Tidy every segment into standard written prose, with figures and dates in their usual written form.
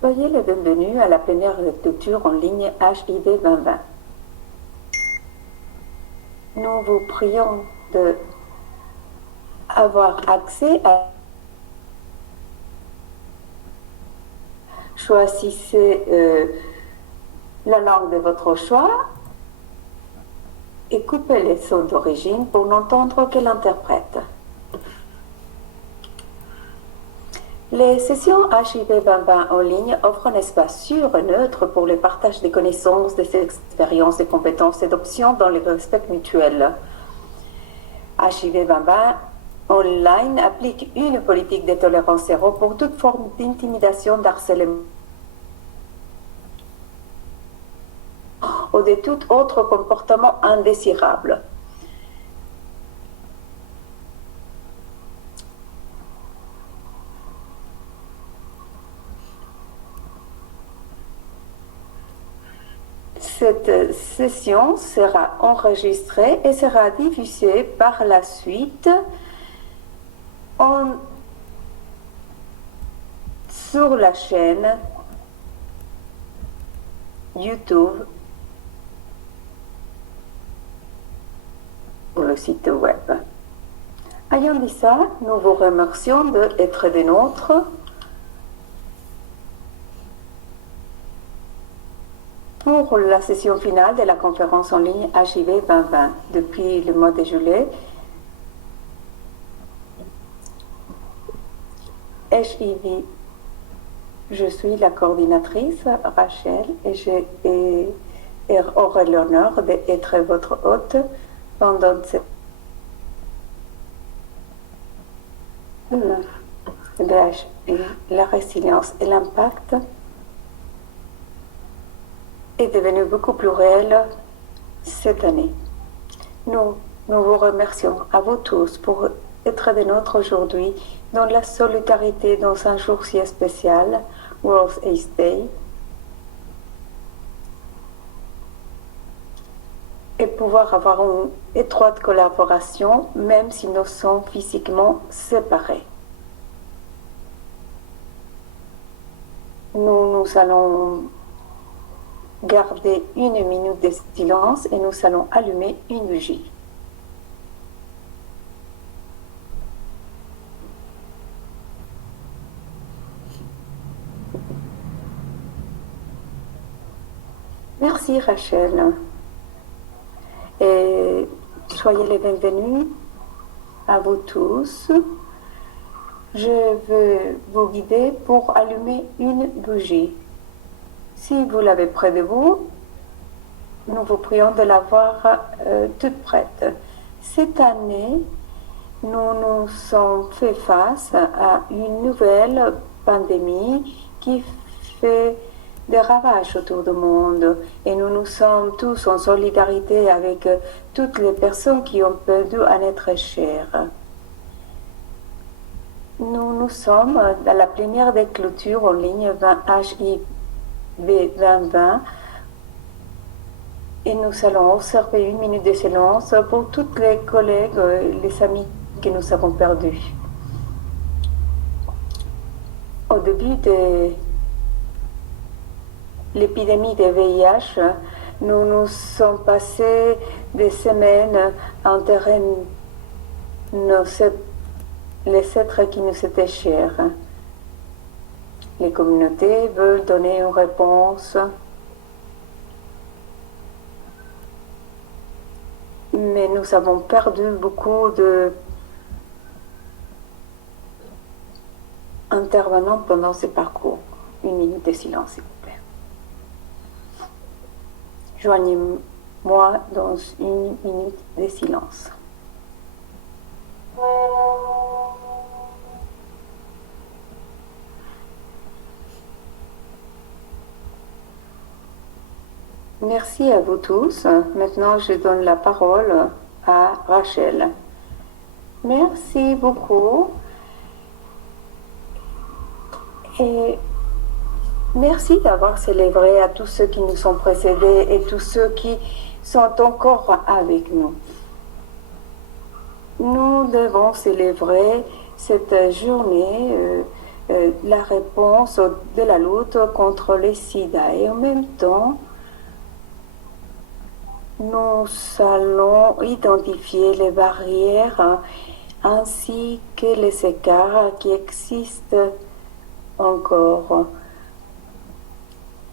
Soyez les bienvenus à la plénière de lecture en ligne HIV 2020. Nous vous prions de avoir accès à... Choisissez la langue de votre choix et coupez les sons d'origine pour n'entendre que l'interprète. Les sessions HIV 2020 en ligne offrent un espace sûr et neutre pour le partage des connaissances, des expériences, des compétences et d'options dans le respect mutuel. HIV 2020 online applique une politique de tolérance zéro pour toute forme d'intimidation, d'harcèlement ou de tout autre comportement indésirable. Cette session sera enregistrée et sera diffusée par la suite sur la chaîne YouTube ou le site web. Ayant dit ça, nous vous remercions d'être des nôtres. Pour la session finale de la conférence en ligne HIV 2020 depuis le mois de juillet, HIV, je suis la coordinatrice Rachel et j'aurai l'honneur d'être votre hôte pendant cette la résilience et l'impact est devenu beaucoup plus réel cette année. Nous vous remercions à vous tous pour être des nôtres aujourd'hui dans la solidarité dans un jour si spécial, World AIDS Day, et pouvoir avoir une étroite collaboration même si nous sommes physiquement séparés. Nous allons garder une minute de silence et nous allons allumer une bougie. Merci Rachel. Et soyez les bienvenus à vous tous. Je veux vous guider pour allumer une bougie. Si vous l'avez près de vous, nous vous prions de l'avoir toute prête. Cette année, nous nous sommes fait face à une nouvelle pandémie qui fait des ravages autour du monde et nous sommes tous en solidarité avec toutes les personnes qui ont perdu un être cher. Nous sommes dans la plénière de clôture en ligne HIV 2020 et nous allons observer une minute de silence pour tous les collègues et les amis que nous avons perdus. Au début de l'épidémie de VIH, nous nous sommes passés des semaines à enterrer les êtres qui nous étaient chers. Les communautés veulent donner une réponse, mais nous avons perdu beaucoup d'intervenants pendant ce parcours. Une minute de silence, s'il vous plaît. Joignez-moi dans une minute de silence. Merci à vous tous. Maintenant, je donne la parole à Rachel. Merci beaucoup. Et merci d'avoir célébré à tous ceux qui nous ont précédés et tous ceux qui sont encore avec nous. Nous devons célébrer cette journée la réponse de la lutte contre le sida. Et en même temps, nous allons identifier les barrières ainsi que les écarts qui existent encore.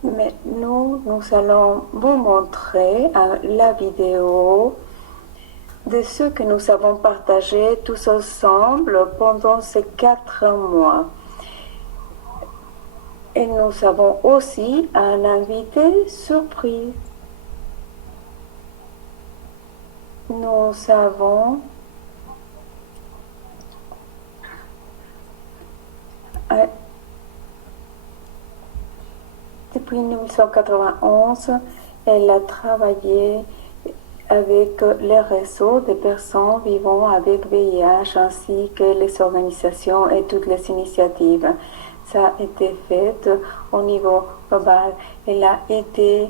Mais nous allons vous montrer la vidéo de ce que nous avons partagé tous ensemble pendant ces 4 mois. Et nous avons aussi un invité surprise. Nous avons depuis 1991, elle a travaillé avec les réseaux de personnes vivant avec VIH ainsi que les organisations et toutes les initiatives. Ça a été fait au niveau global. Elle a été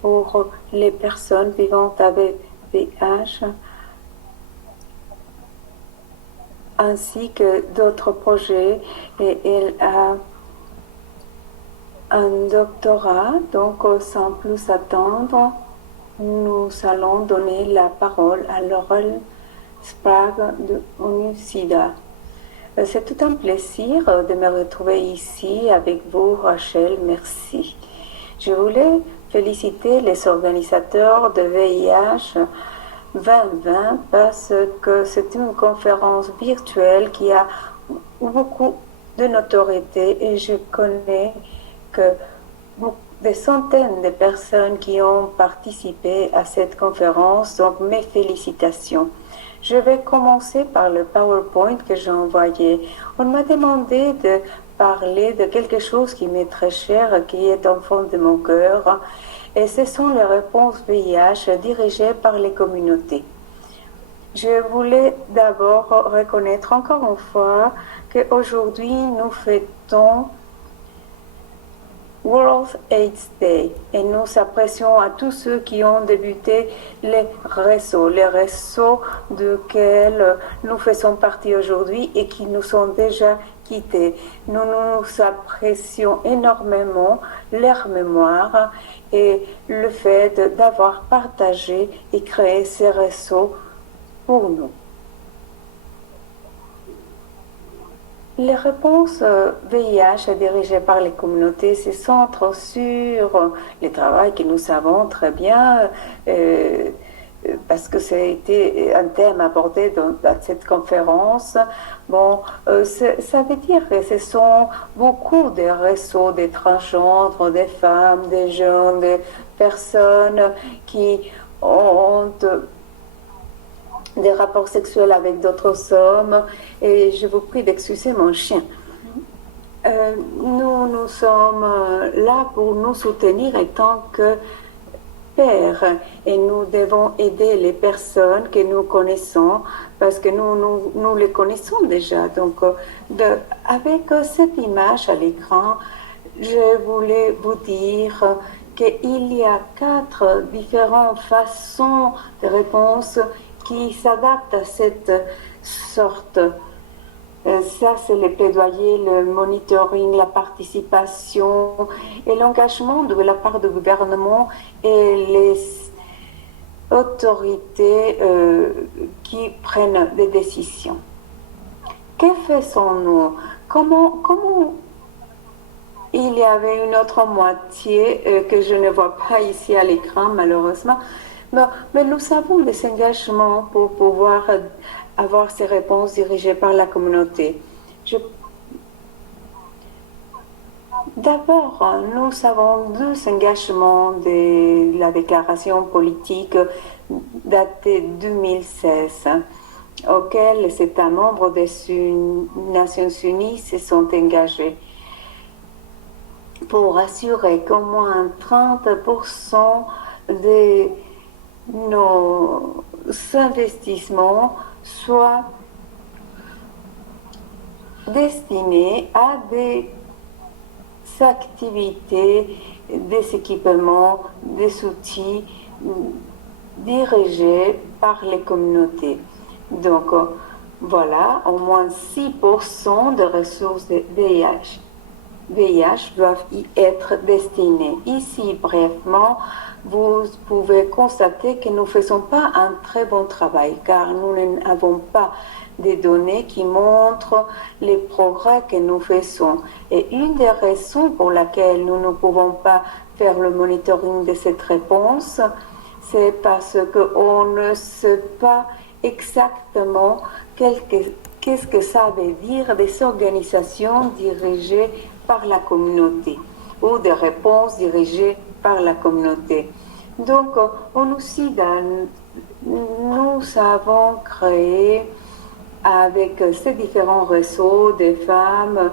pour les personnes vivant avec VIH ainsi que d'autres projets et elle a un doctorat, donc sans plus attendre, nous allons donner la parole à Laurel Sprague de ONU-SIDA. C'est tout un plaisir de me retrouver ici avec vous, Rachel. Merci. Je voulais féliciter les organisateurs de VIH 2020 parce que c'est une conférence virtuelle qui a beaucoup de notoriété et je connais que des centaines de personnes qui ont participé à cette conférence, donc mes félicitations. Je vais commencer par le PowerPoint que j'ai envoyé. On m'a demandé de parler de quelque chose qui m'est très cher, qui est au fond de mon cœur, et ce sont les réponses VIH dirigées par les communautés. Je voulais d'abord reconnaître encore une fois qu'aujourd'hui nous fêtons World AIDS Day et nous apprécions à tous ceux qui ont débuté les réseaux desquels nous faisons partie aujourd'hui et qui nous sont déjà quittés. Nous apprécions énormément leur mémoire et le fait d'avoir partagé et créé ces réseaux pour nous. Les réponses VIH dirigées par les communautés se centrent sur le travail que nous savons très bien, parce que ça a été un thème abordé dans cette conférence. Bon, ça veut dire que ce sont beaucoup de réseaux des transgenres, des femmes, des jeunes, des personnes qui ont des rapports sexuels avec d'autres hommes, et je vous prie d'excuser mon chien. Nous sommes là pour nous soutenir en tant que pères, et nous devons aider les personnes que nous connaissons, parce que nous les connaissons déjà. Donc, avec cette image à l'écran, je voulais vous dire qu'il y a 4 différentes façons de réponse qui s'adaptent à cette sorte. Ça, c'est le plaidoyer, le monitoring, la participation et l'engagement de la part du gouvernement et les autorités qui prennent des décisions. Que faisons-nous? Comment il y avait une autre moitié que je ne vois pas ici à l'écran, malheureusement. Mais nous avons des engagements pour pouvoir avoir ces réponses dirigées par la communauté. D'abord, nous avons 2 engagements de la déclaration politique datée 2016, auxquels les États membres des Nations Unies se sont engagés pour assurer qu'au moins 30% de nos investissements soient destinés à des activités, des équipements, des outils dirigés par les communautés. Donc, Voilà, au moins 6% de ressources de VIH doivent y être destinées. Ici, brièvement, vous pouvez constater que nous ne faisons pas un très bon travail car nous n'avons pas des données qui montrent les progrès que nous faisons. Et une des raisons pour laquelle nous ne pouvons pas faire le monitoring de cette réponse, c'est parce qu'on ne sait pas exactement qu'est-ce que ça veut dire des organisations dirigées par la communauté ou des réponses dirigées par la communauté. Donc, en Occident, nous avons créé avec ces différents réseaux des femmes,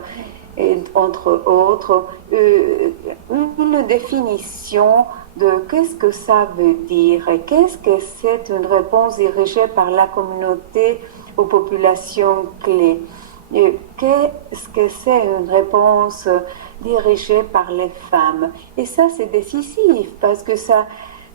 et entre autres, une définition de qu'est-ce que ça veut dire et qu'est-ce que c'est une réponse dirigée par la communauté aux populations clés. Et qu'est-ce que c'est une réponse dirigée par les femmes? Et ça, c'est décisif parce que ça,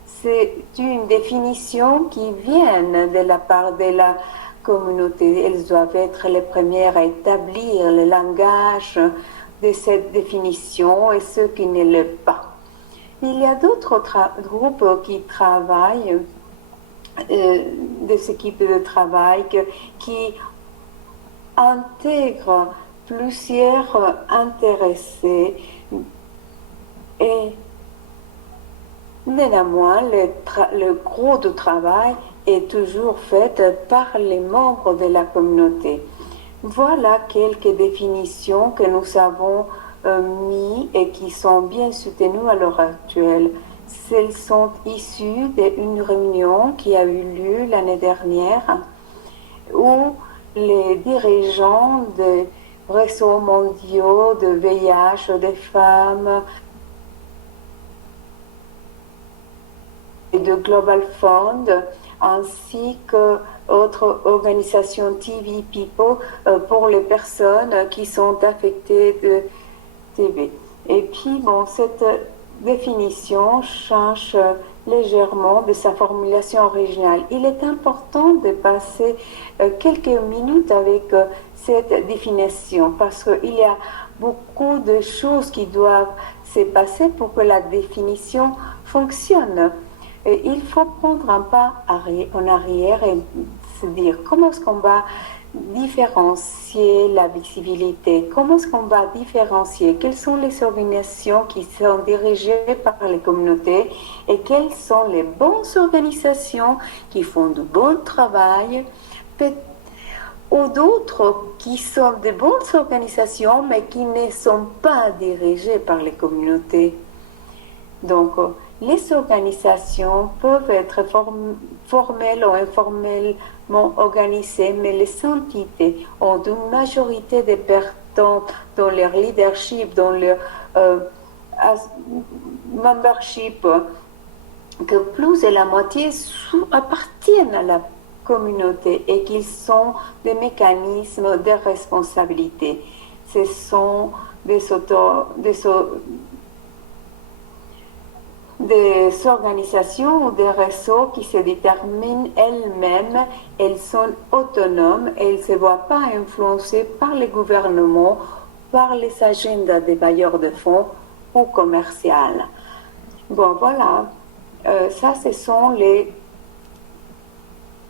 c'est une définition qui vient de la part de la communauté. Elles doivent être les premières à établir le langage de cette définition et ceux qui ne l'est pas. Il y a d'autres groupes qui travaillent, des équipes de travail qui intègrent plusieurs intéressés et néanmoins le gros du travail est toujours fait par les membres de la communauté. Voilà quelques définitions que nous avons mis et qui sont bien soutenues à l'heure actuelle. Celles sont issues d'une réunion qui a eu lieu l'année dernière où les dirigeants des réseaux mondiaux de VIH, des femmes et de Global Fund ainsi que autres organisations TV People pour les personnes qui sont affectées de TB. Et puis, bon, cette définition change légèrement de sa formulation originale. Il est important de passer quelques minutes avec cette définition parce qu'il y a beaucoup de choses qui doivent se passer pour que la définition fonctionne. Et il faut prendre un pas en arrière et se dire comment est-ce qu'on va différencier la visibilité, comment est-ce qu'on va différencier quelles sont les organisations qui sont dirigées par les communautés et quelles sont les bonnes organisations qui font du bon travail, ou d'autres qui sont de bonnes organisations mais qui ne sont pas dirigées par les communautés. Donc, les organisations peuvent être formelles ou informellement organisées, mais les entités ont une majorité de personnes dans leur leadership, dans leur membership, que plus de la moitié appartiennent à la communauté et qu'ils sont des mécanismes de responsabilité. Ce sont des organisations ou des réseaux qui se déterminent elles-mêmes, elles sont autonomes, elles ne se voient pas influencées par les gouvernements, par les agendas des bailleurs de fonds ou commerciales. Bon, voilà, ça ce sont les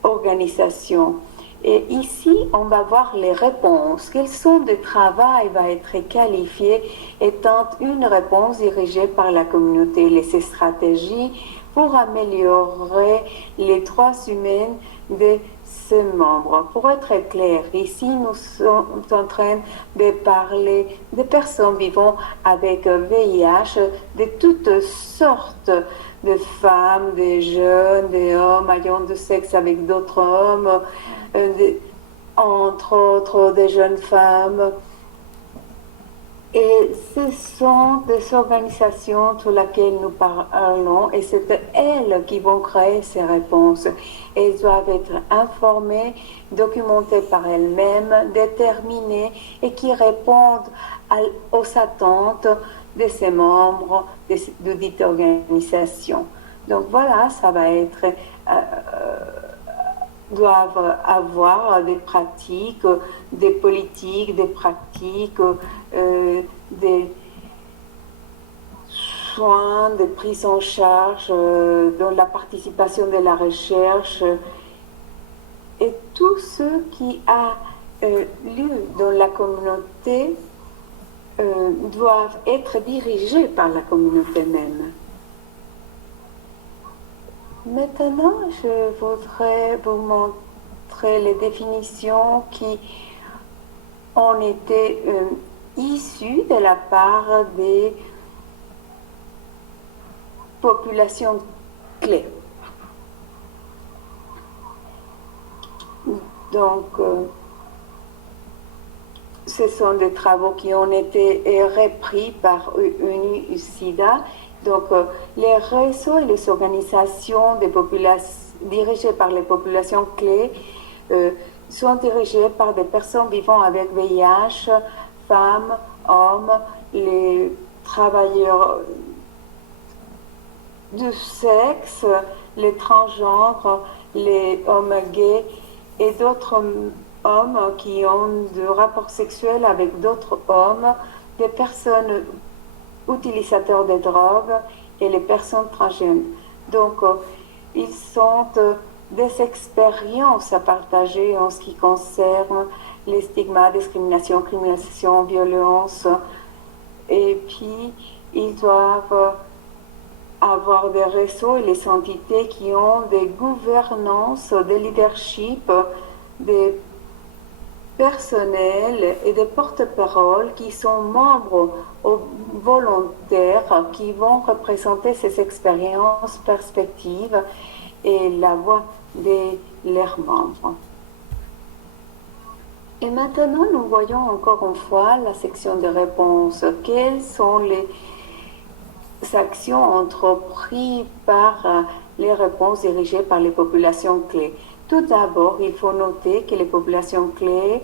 organisations. Et ici, on va voir les réponses. Quelles sortes de travail va être qualifié étant une réponse dirigée par la communauté, les stratégies pour améliorer les droits humains de ses membres. Pour être clair, ici, nous sommes en train de parler de personnes vivant avec VIH, de toutes sortes de femmes, de jeunes, d'hommes ayant de sexe avec d'autres hommes, entre autres des jeunes femmes. Et ce sont des organisations sur lesquelles nous parlons et c'est elles qui vont créer ces réponses. Elles doivent être informées, documentées par elles-mêmes, déterminées et qui répondent aux attentes de ces membres de dites organisations. Donc voilà, ça va être doivent avoir des pratiques, des politiques, des pratiques, des soins, des prises en charge, dans la participation de la recherche et tout ce qui a lieu dans la communauté doivent être dirigés par la communauté même. Maintenant, je voudrais vous montrer les définitions qui ont été issues de la part des populations clés. Donc, ce sont des travaux qui ont été repris par UNICIDA. Donc, les réseaux et les organisations dirigées par les populations clés sont dirigées par des personnes vivant avec VIH, femmes, hommes, les travailleurs du sexe, les transgenres, les hommes gays et d'autres hommes qui ont des rapports sexuels avec d'autres hommes, des personnes utilisateurs de drogues et les personnes transgènes. Donc, ils sont des expériences à partager en ce qui concerne les stigmas, discrimination, criminalisation, violence. Et puis, ils doivent avoir des réseaux et les entités qui ont des gouvernances, des leaderships, des personnels et des porte-paroles qui sont membres volontaires qui vont représenter ces expériences, perspectives et la voix de leurs membres. Et maintenant, nous voyons encore une fois la section de réponse. Quelles sont les actions entreprises par les réponses dirigées par les populations clés? Tout d'abord, il faut noter que les populations clés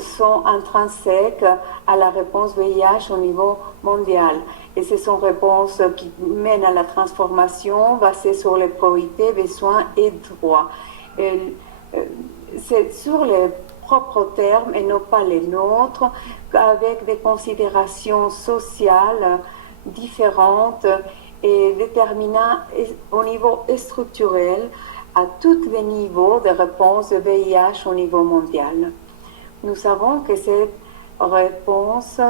sont intrinsèques à la réponse VIH au niveau mondial. Et ce sont réponses qui mènent à la transformation basée sur les priorités, besoins et droits. C'est sur les propres termes et non pas les nôtres, avec des considérations sociales différentes et déterminant au niveau structurel à tous les niveaux de réponse de VIH au niveau mondial. Nous savons que ces réponses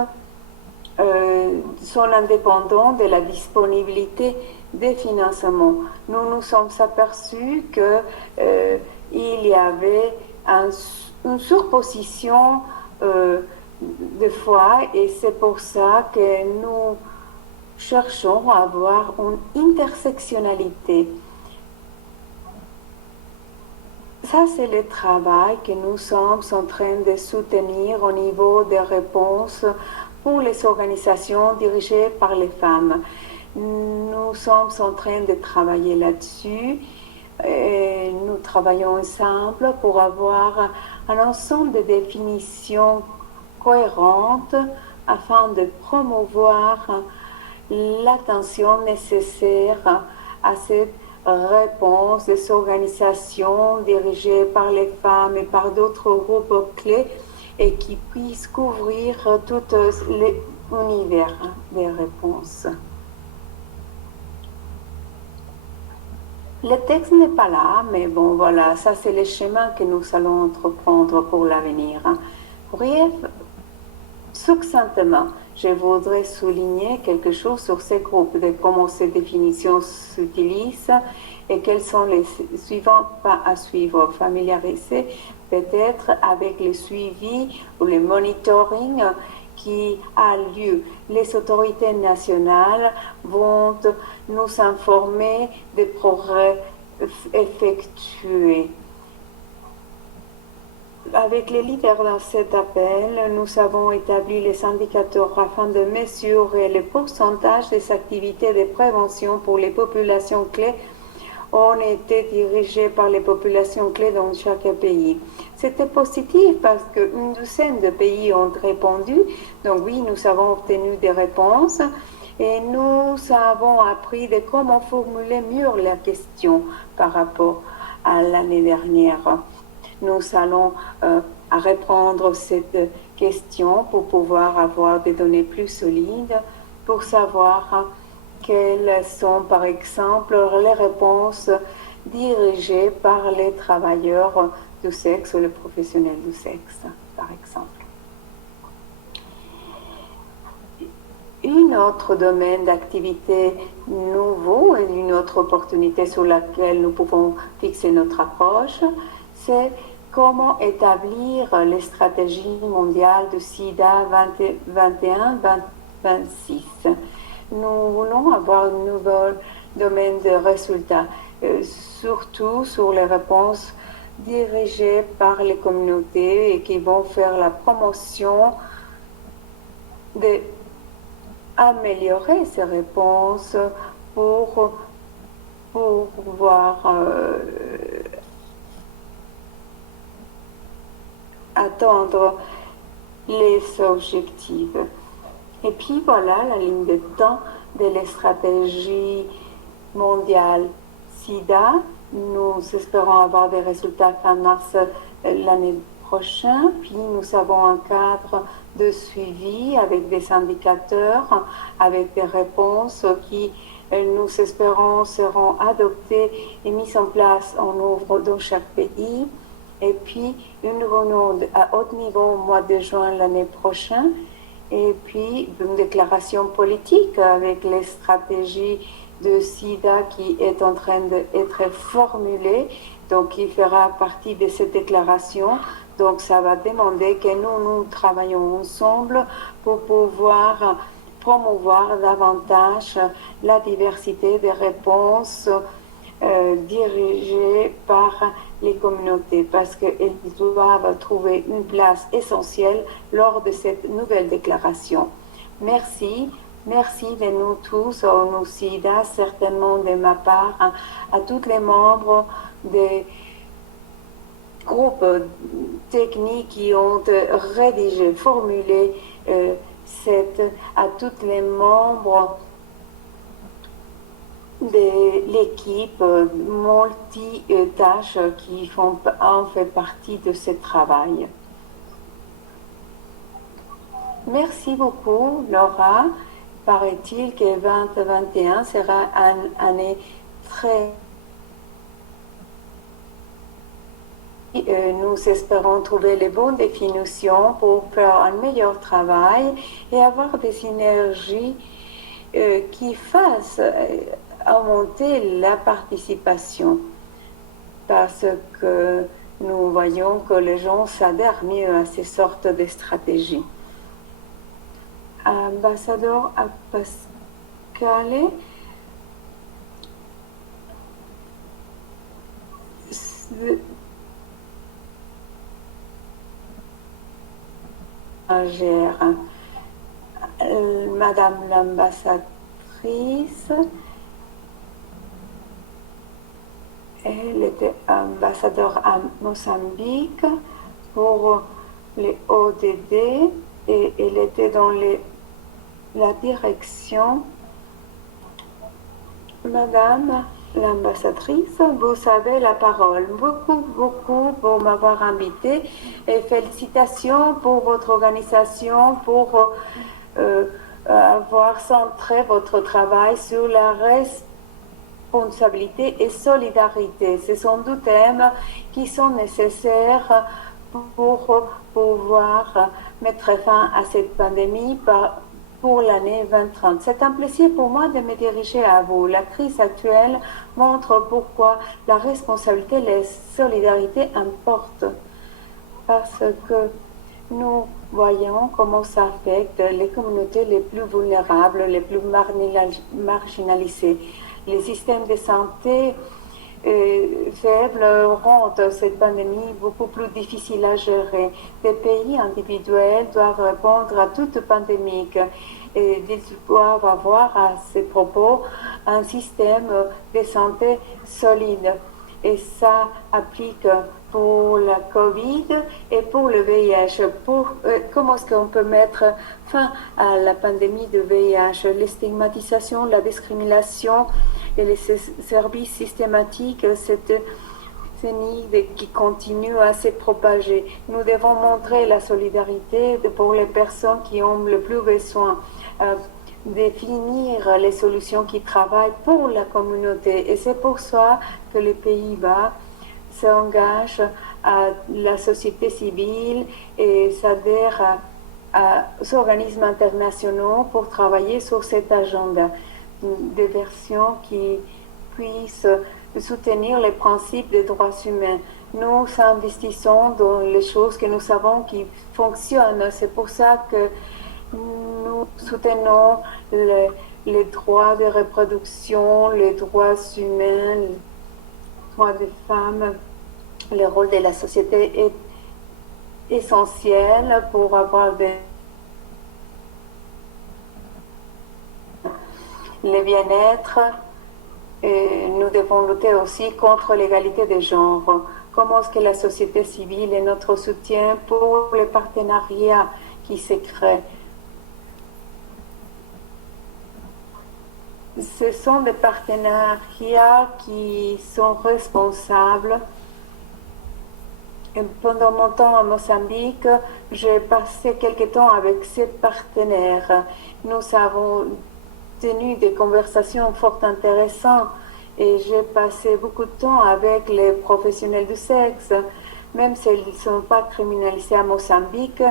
sont indépendantes de la disponibilité des financements. Nous nous sommes aperçus qu'il y avait une surposition de fois et c'est pour ça que nous cherchons à avoir une intersectionnalité. Ça, c'est le travail que nous sommes en train de soutenir au niveau des réponses pour les organisations dirigées par les femmes. Nous sommes en train de travailler là-dessus. Et nous travaillons ensemble pour avoir un ensemble de définitions cohérentes afin de promouvoir l'attention nécessaire à cette réponse des organisations dirigées par les femmes et par d'autres groupes clés et qui puissent couvrir tout l'univers des réponses. Le texte n'est pas là, mais bon, voilà, ça c'est le chemin que nous allons entreprendre pour l'avenir. Bref, succinctement, je voudrais souligner quelque chose sur ces groupes, de comment ces définitions s'utilisent et quels sont les suivants pas à suivre. Familiariser peut-être avec le suivi ou le monitoring qui a lieu. Les autorités nationales vont nous informer des progrès effectués. Avec les leaders dans cet appel, nous avons établi les indicateurs afin de mesurer le pourcentage des activités de prévention pour les populations clés ont été dirigées par les populations clés dans chaque pays. C'était positif parce qu'une douzaine de pays ont répondu. Donc oui, nous avons obtenu des réponses et nous avons appris de comment formuler mieux la question par rapport à l'année dernière. Nous allons répondre cette question pour pouvoir avoir des données plus solides, pour savoir quelles sont, par exemple, les réponses dirigées par les travailleurs du sexe ou les professionnels du sexe, par exemple. Un autre domaine d'activité nouveau et une autre opportunité sur laquelle nous pouvons fixer notre approche, c'est comment établir les stratégies mondiales du SIDA 2021-2026. Nous voulons avoir un nouveau domaine de résultats, surtout sur les réponses dirigées par les communautés et qui vont faire la promotion d'améliorer ces réponses pour pouvoir atteindre les objectifs. Et puis voilà la ligne de temps de la stratégie mondiale SIDA. Nous espérons avoir des résultats fin mars l'année prochaine. Puis nous avons un cadre de suivi avec des indicateurs, avec des réponses qui, nous espérons, seront adoptées et mises en place en œuvre dans chaque pays. Et puis une réunion à haut niveau au mois de juin l'année prochaine. Et puis une déclaration politique avec les stratégies de SIDA qui est en train d'être formulée, donc qui fera partie de cette déclaration. Donc ça va demander que nous travaillons ensemble pour pouvoir promouvoir davantage la diversité des réponses dirigées par les communautés, parce qu'elles doivent trouver une place essentielle lors de cette nouvelle déclaration. Merci de nous tous, au nous SIDA, certainement de ma part, à tous les membres des groupes techniques qui ont rédigé, formulé à tous les membres de l'équipe multi-tâches qui en fait partie de ce travail. Merci beaucoup, Laura. Paraît-il que 2021 sera une année très... Nous espérons trouver les bonnes définitions pour faire un meilleur travail et avoir des synergies qui fassent augmenter la participation, parce que nous voyons que les gens s'adhèrent mieux à ces sortes de stratégies. Ambassadeur Pascale, Madame l'ambassadrice, elle était ambassadeur à Mozambique pour les ODD et elle était dans la direction. Madame l'ambassadrice, vous avez la parole. Beaucoup pour m'avoir invité et félicitations pour votre organisation, pour avoir centré votre travail sur la responsabilité et solidarité. Ce sont deux thèmes qui sont nécessaires pour pouvoir mettre fin à cette pandémie pour l'année 2030. C'est un plaisir pour moi de me diriger à vous. La crise actuelle montre pourquoi la responsabilité et la solidarité importent. Parce que nous voyons comment ça affecte les communautés les plus vulnérables, les plus marginalisées. Les systèmes de santé faibles rendent cette pandémie beaucoup plus difficile à gérer. Des pays individuels doivent répondre à toute pandémie et ils doivent avoir à ces propos un système de santé solide. Et ça applique pour la Covid et pour le VIH. Comment est-ce qu'on peut mettre fin à la pandémie de VIH? Les stigmatisations, la discrimination et les services systématiques, c'est décennies qui continuent à se propager. Nous devons montrer la solidarité pour les personnes qui ont le plus besoin, définir les solutions qui travaillent pour la communauté. Et c'est pour ça que les Pays-Bas s'engagent à la société civile et s'adhèrent aux organismes internationaux pour travailler sur cet agenda, des versions qui puissent soutenir les principes des droits humains. Nous investissons dans les choses que nous savons qui fonctionnent. C'est pour ça que nous soutenons les droits de reproduction, les droits humains, les droits des femmes. Le rôle de la société est essentiel pour avoir le bien-être. Et nous devons lutter aussi contre l'égalité des genres. Comment est-ce que la société civile est notre soutien pour les partenariats qui se créent? Ce sont des partenariats qui sont responsables. Et pendant mon temps à Mozambique, j'ai passé quelque temps avec ces partenaires. Nous avons tenu des conversations fort intéressantes et j'ai passé beaucoup de temps avec les professionnels du sexe. Même s'ils ne sont pas criminalisés à Mozambique,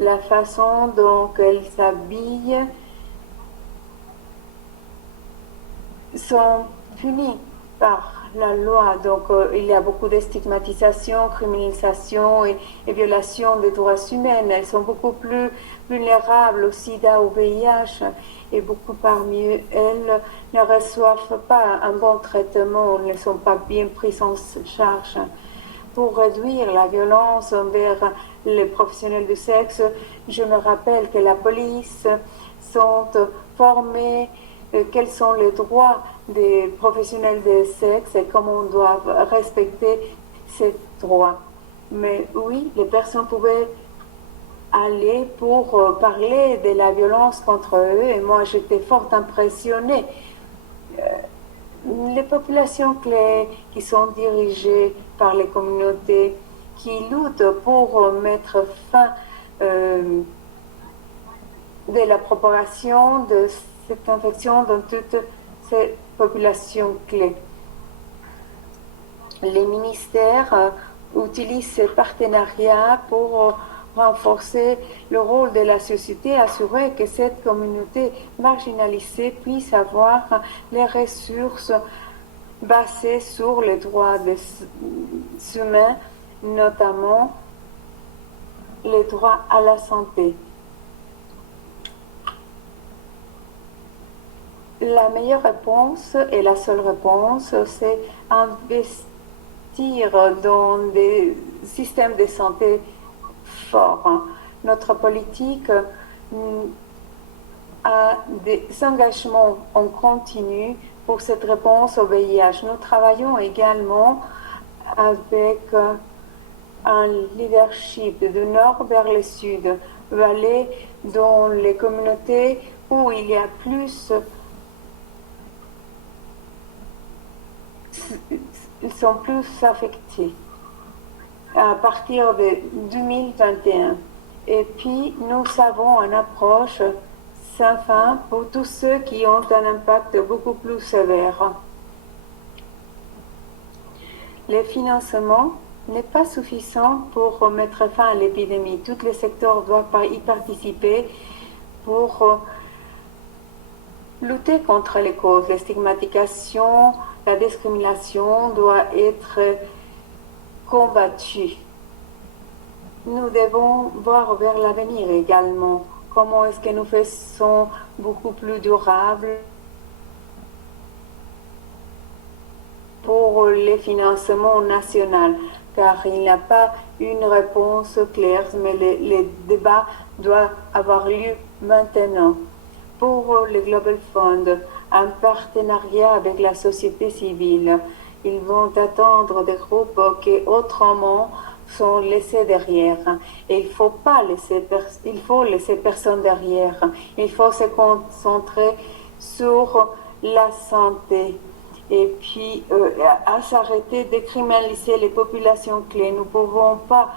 la façon dont ils s'habillent sont punis par la loi. Donc il y a beaucoup de stigmatisation, criminalisation et violation des droits humains. Elles sont beaucoup plus vulnérables au sida, au VIH, et beaucoup parmi elles ne reçoivent pas un bon traitement, ne sont pas bien prises en charge. Pour réduire la violence envers les professionnels du sexe, je me rappelle que la police sont formés quels sont les droits des professionnels du sexe et comment on doit respecter ces droits. Mais oui, les personnes pouvaient aller pour parler de la violence contre eux et moi j'étais fort impressionnée. Les populations clés qui sont dirigées par les communautés qui luttent pour mettre fin de la propagation de cette infection dans toutes ces populations clés. Les ministères utilisent ces partenariats pour renforcer le rôle de la société, assurer que cette communauté marginalisée puisse avoir les ressources basées sur les droits des humains, notamment les droits à la santé. La meilleure réponse et la seule réponse, c'est investir dans des systèmes de santé forts. Notre politique a des engagements en continu pour cette réponse au VIH. Nous travaillons également avec un leadership du nord vers le sud, aller dans les communautés où il y a plus. Ils sont plus affectés à partir de 2021. Et puis, nous avons une approche sans fin pour tous ceux qui ont un impact beaucoup plus sévère. Le financement n'est pas suffisant pour mettre fin à l'épidémie. Tous les secteurs doivent y participer pour lutter contre les causes. La stigmatisation, la discrimination doit être combattue. Nous devons voir vers l'avenir également. Comment est-ce que nous faisons beaucoup plus durable pour les financements nationaux, car il n'y a pas une réponse claire, mais les débats doivent avoir lieu maintenant. Pour le Global Fund, un partenariat avec la société civile. Ils vont attendre des groupes qui autrement sont laissés derrière. Et il faut laisser personne derrière. Il faut se concentrer sur la santé. et puis à s'arrêter de criminaliser les populations clés. Nous ne pouvons pas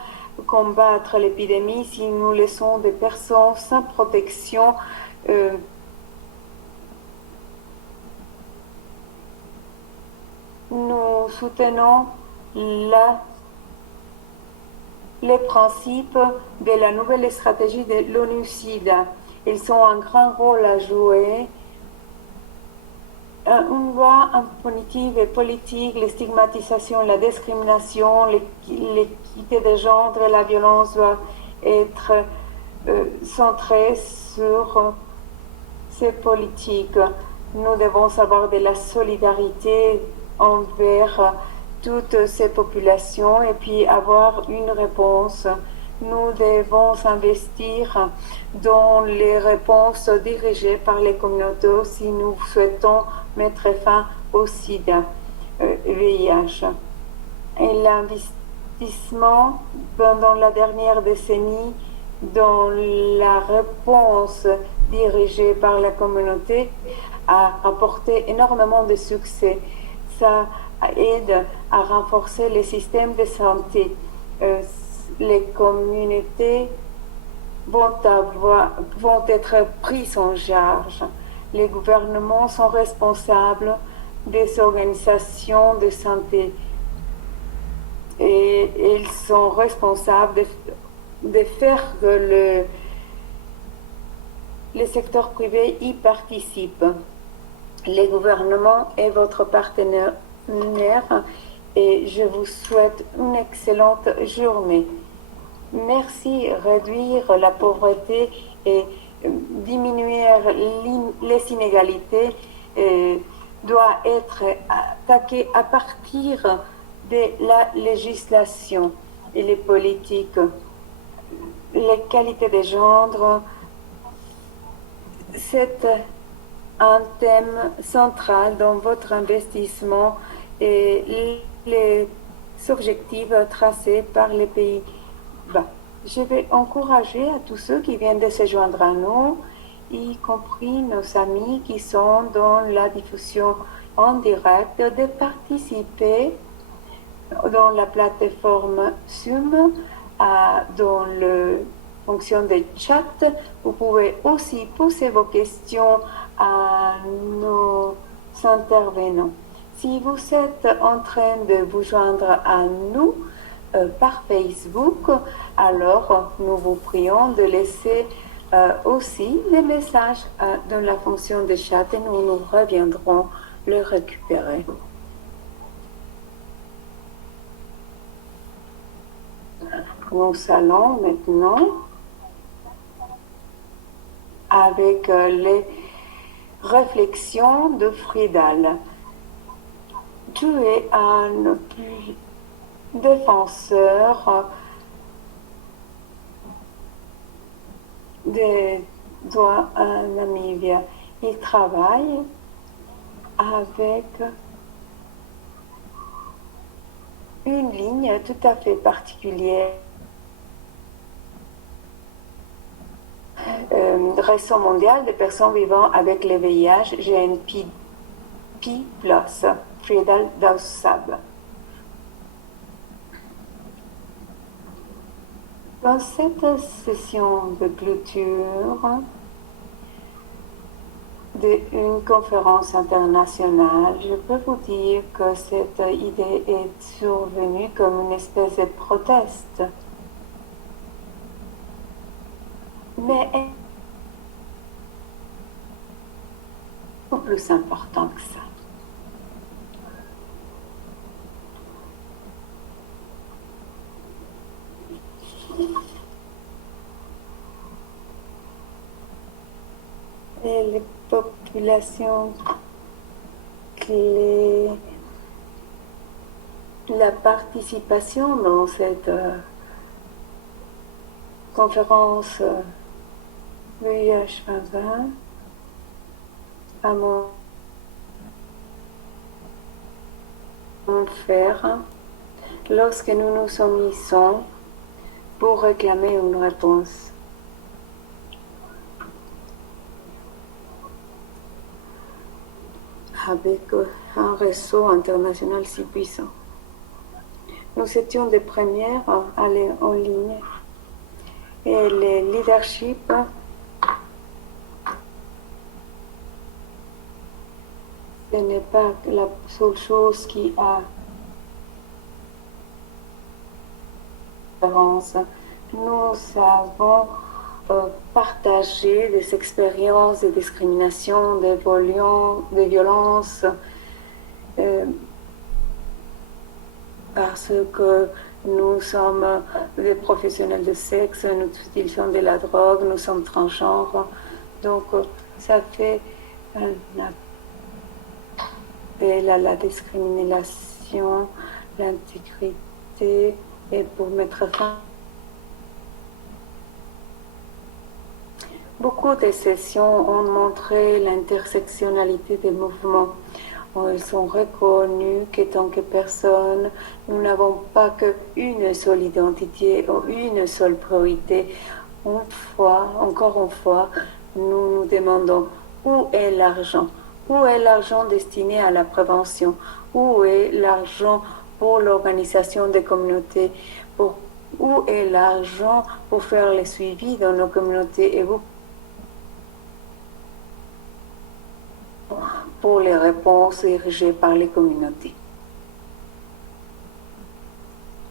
combattre l'épidémie si nous laissons des personnes sans protection. Nous soutenons les principes de la nouvelle stratégie de l'ONU-SIDA. Ils ont un grand rôle à jouer. Une loi punitive et politique, les stigmatisations, la discrimination, l'équité des genres et la violence doivent être centrées sur ces politiques. Nous devons avoir de la solidarité envers toutes ces populations et puis avoir une réponse. Nous devons investir dans les réponses dirigées par les communautés si nous souhaitons mettre fin au sida, VIH. Et l'investissement pendant la dernière décennie dans la réponse dirigée par la communauté a apporté énormément de succès. Ça aide à renforcer les systèmes de santé. Les communautés vont être prises en charge. Les gouvernements sont responsables des organisations de santé et ils sont responsables de faire que le secteur privé y participe. Les gouvernements est votre partenaire et je vous souhaite une excellente journée. Merci. Réduire la pauvreté et diminuer les inégalités doit être attaqué à partir de la législation et les politiques. Les qualités des genres, c'est un thème central dans votre investissement et les objectifs tracés par les pays. Je vais encourager à tous ceux qui viennent de se joindre à nous, y compris nos amis qui sont dans la diffusion en direct, de participer dans la plateforme Zoom, dans la fonction de chat. Vous pouvez aussi poser vos questions à nos intervenants. Si vous êtes en train de vous joindre à nous par Facebook, alors nous vous prions de laisser aussi des messages dans la fonction de chat et nous reviendrons le récupérer. Nous allons maintenant avec les réflexions de Friedal. Tu es un défenseur des droits à Namibia. Il travaille avec une ligne tout à fait particulière. Réseau mondial de personnes vivant avec le VIH, GNP+, Friedal Dausab. Dans cette session de clôture d'une conférence internationale, je peux vous dire que cette idée est survenue comme une espèce de proteste. Mais elle est beaucoup plus important que ça. Et les populations clés, la participation dans cette conférence VIH 2020 à mon faire lorsque nous nous unissons pour réclamer une réponse. avec un réseau international si puissant. Nous étions des premières à aller en ligne et le leadership ce n'est pas la seule chose qui a différence. Nous avons partagé des expériences de discrimination, de violence, parce que nous sommes des professionnels de sexe, nous utilisons de la drogue, nous sommes transgenres. Donc, ça fait un appel à la discrimination, l'intégrité, et pour mettre fin. Beaucoup de sessions ont montré l'intersectionnalité des mouvements. Ils ont reconnu que tant que personne, nous n'avons pas qu'une seule identité ou une seule priorité. Encore une fois, nous nous demandons où est l'argent? Où est l'argent destiné à la prévention? Où est l'argent pour l'organisation des communautés? Où est l'argent pour faire le suivi dans nos communautés? Et vous pour les réponses dirigées par les communautés.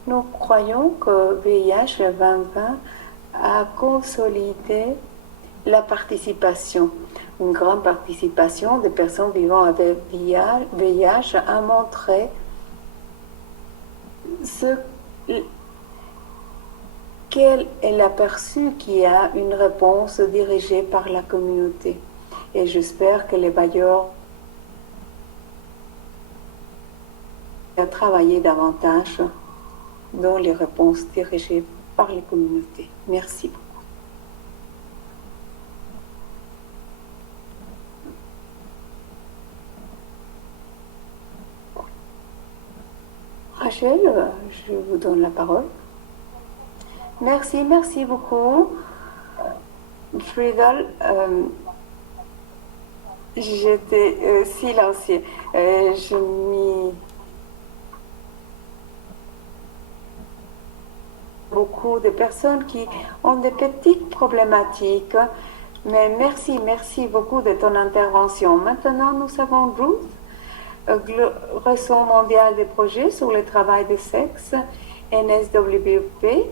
Nous croyons que VIH 2020 a consolidé la participation. Une grande participation des personnes vivant avec VIH a montré quel est l'aperçu qui a une réponse dirigée par la communauté. Et j'espère que les bailleurs vont travailler davantage dans les réponses dirigées par les communautés. Merci beaucoup. Rachel, je vous donne la parole. Merci beaucoup. Friedel, j'étais silencieux. Je m'y... Beaucoup de personnes qui ont des petites problématiques, mais merci beaucoup de ton intervention. Maintenant, nous avons Ruth, réseau mondial des projets sur le travail des sexes, NSWP.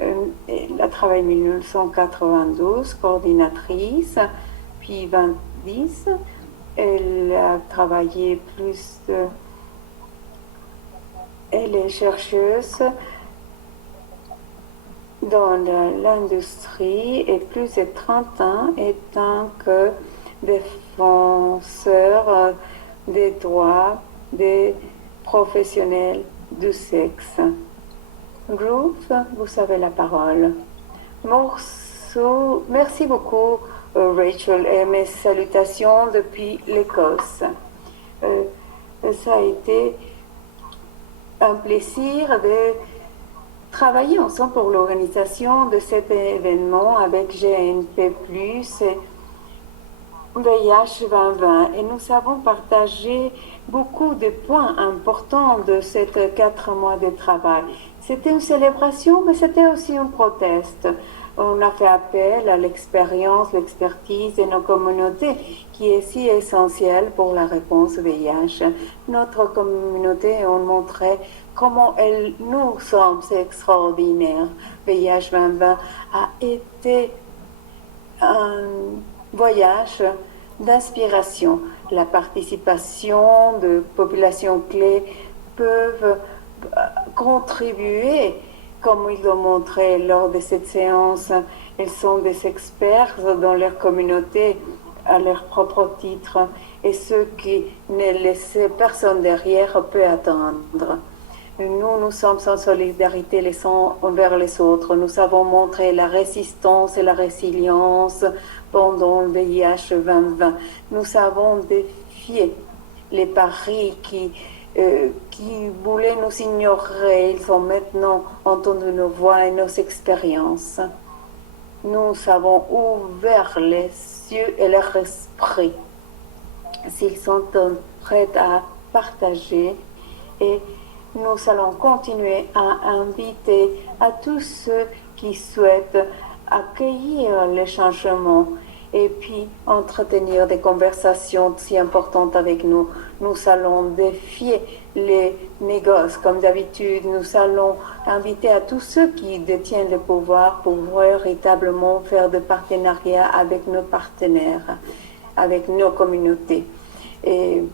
Elle a travaillé en 1992, coordinatrice, puis 2010. Elle a travaillé elle est chercheuse dans l'industrie et plus de 30 ans étant que défenseur des droits des professionnels du sexe. Ruth, vous avez la parole. Merci beaucoup, Rachel, et mes salutations depuis l'Écosse. Ça a été un plaisir de travailler ensemble pour l'organisation de cet événement avec GNP+, et VIH 2020. Et nous avons partagé beaucoup de points importants de ces 4 mois de travail. C'était une célébration, mais c'était aussi un proteste. On a fait appel à l'expérience, l'expertise de nos communautés, qui est si essentielle pour la réponse VIH. Notre communauté a montré comment nous sommes extraordinaires. VIH 2020 a été un voyage d'inspiration. La participation de populations clés peuvent contribuer, comme ils l'ont montré lors de cette séance. Ils sont des experts dans leur communauté à leur propre titre, et ceux qui ne laissent personne derrière peut attendre. Nous sommes en solidarité les uns envers les autres. Nous avons montré la résistance et la résilience pendant le VIH 2020. Nous avons défié les paris qui voulaient nous ignorer. Ils ont maintenant entendu nos voix et nos expériences. Nous avons ouvert les yeux et leur esprit. s'ils sont prêts à partager. Et nous allons continuer à inviter à tous ceux qui souhaitent accueillir les changements et puis entretenir des conversations si importantes avec nous. Nous allons défier les négoces comme d'habitude. Nous allons inviter à tous ceux qui détiennent le pouvoir pour véritablement faire des partenariats avec nos partenaires, avec nos communautés. Et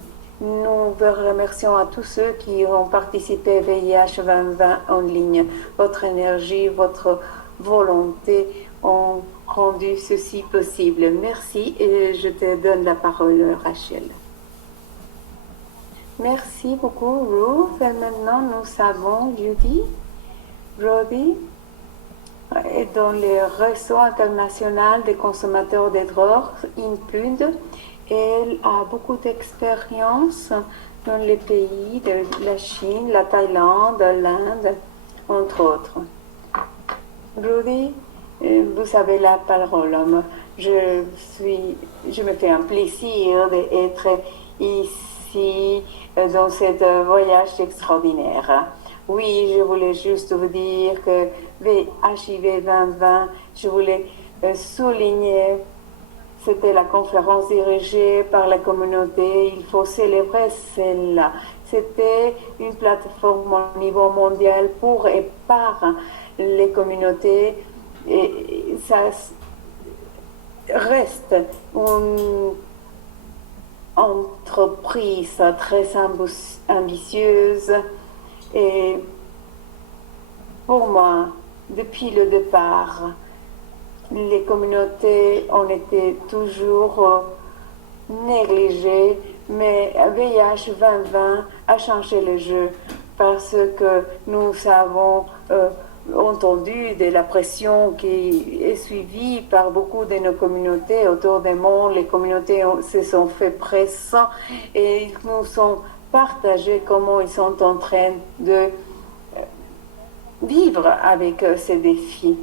nous remercions à tous ceux qui ont participé à VIH 2020 en ligne. Votre énergie, votre volonté ont rendu ceci possible. Merci et je te donne la parole, Rachel. Merci beaucoup, Ruth. Et maintenant, nous avons Judy Brody. Et dans le réseau international des consommateurs de drogue, INPUD, elle a beaucoup d'expérience dans les pays de la Chine, la Thaïlande, l'Inde, entre autres. Rudy, vous avez la parole. Je me fais un plaisir d'être ici dans ce voyage extraordinaire. Oui, je voulais juste vous dire que HIV 2020, je voulais souligner, c'était la conférence dirigée par la communauté, il faut célébrer celle-là. C'était une plateforme au niveau mondial pour et par les communautés et ça reste une entreprise très ambitieuse et pour moi, depuis le départ, les communautés ont été toujours négligées, mais VIH 2020 a changé le jeu parce que nous avons entendu de la pression qui est suivie par beaucoup de nos communautés autour du monde. Les communautés se sont fait pressant et ils nous ont partagé comment ils sont en train de vivre avec ces défis.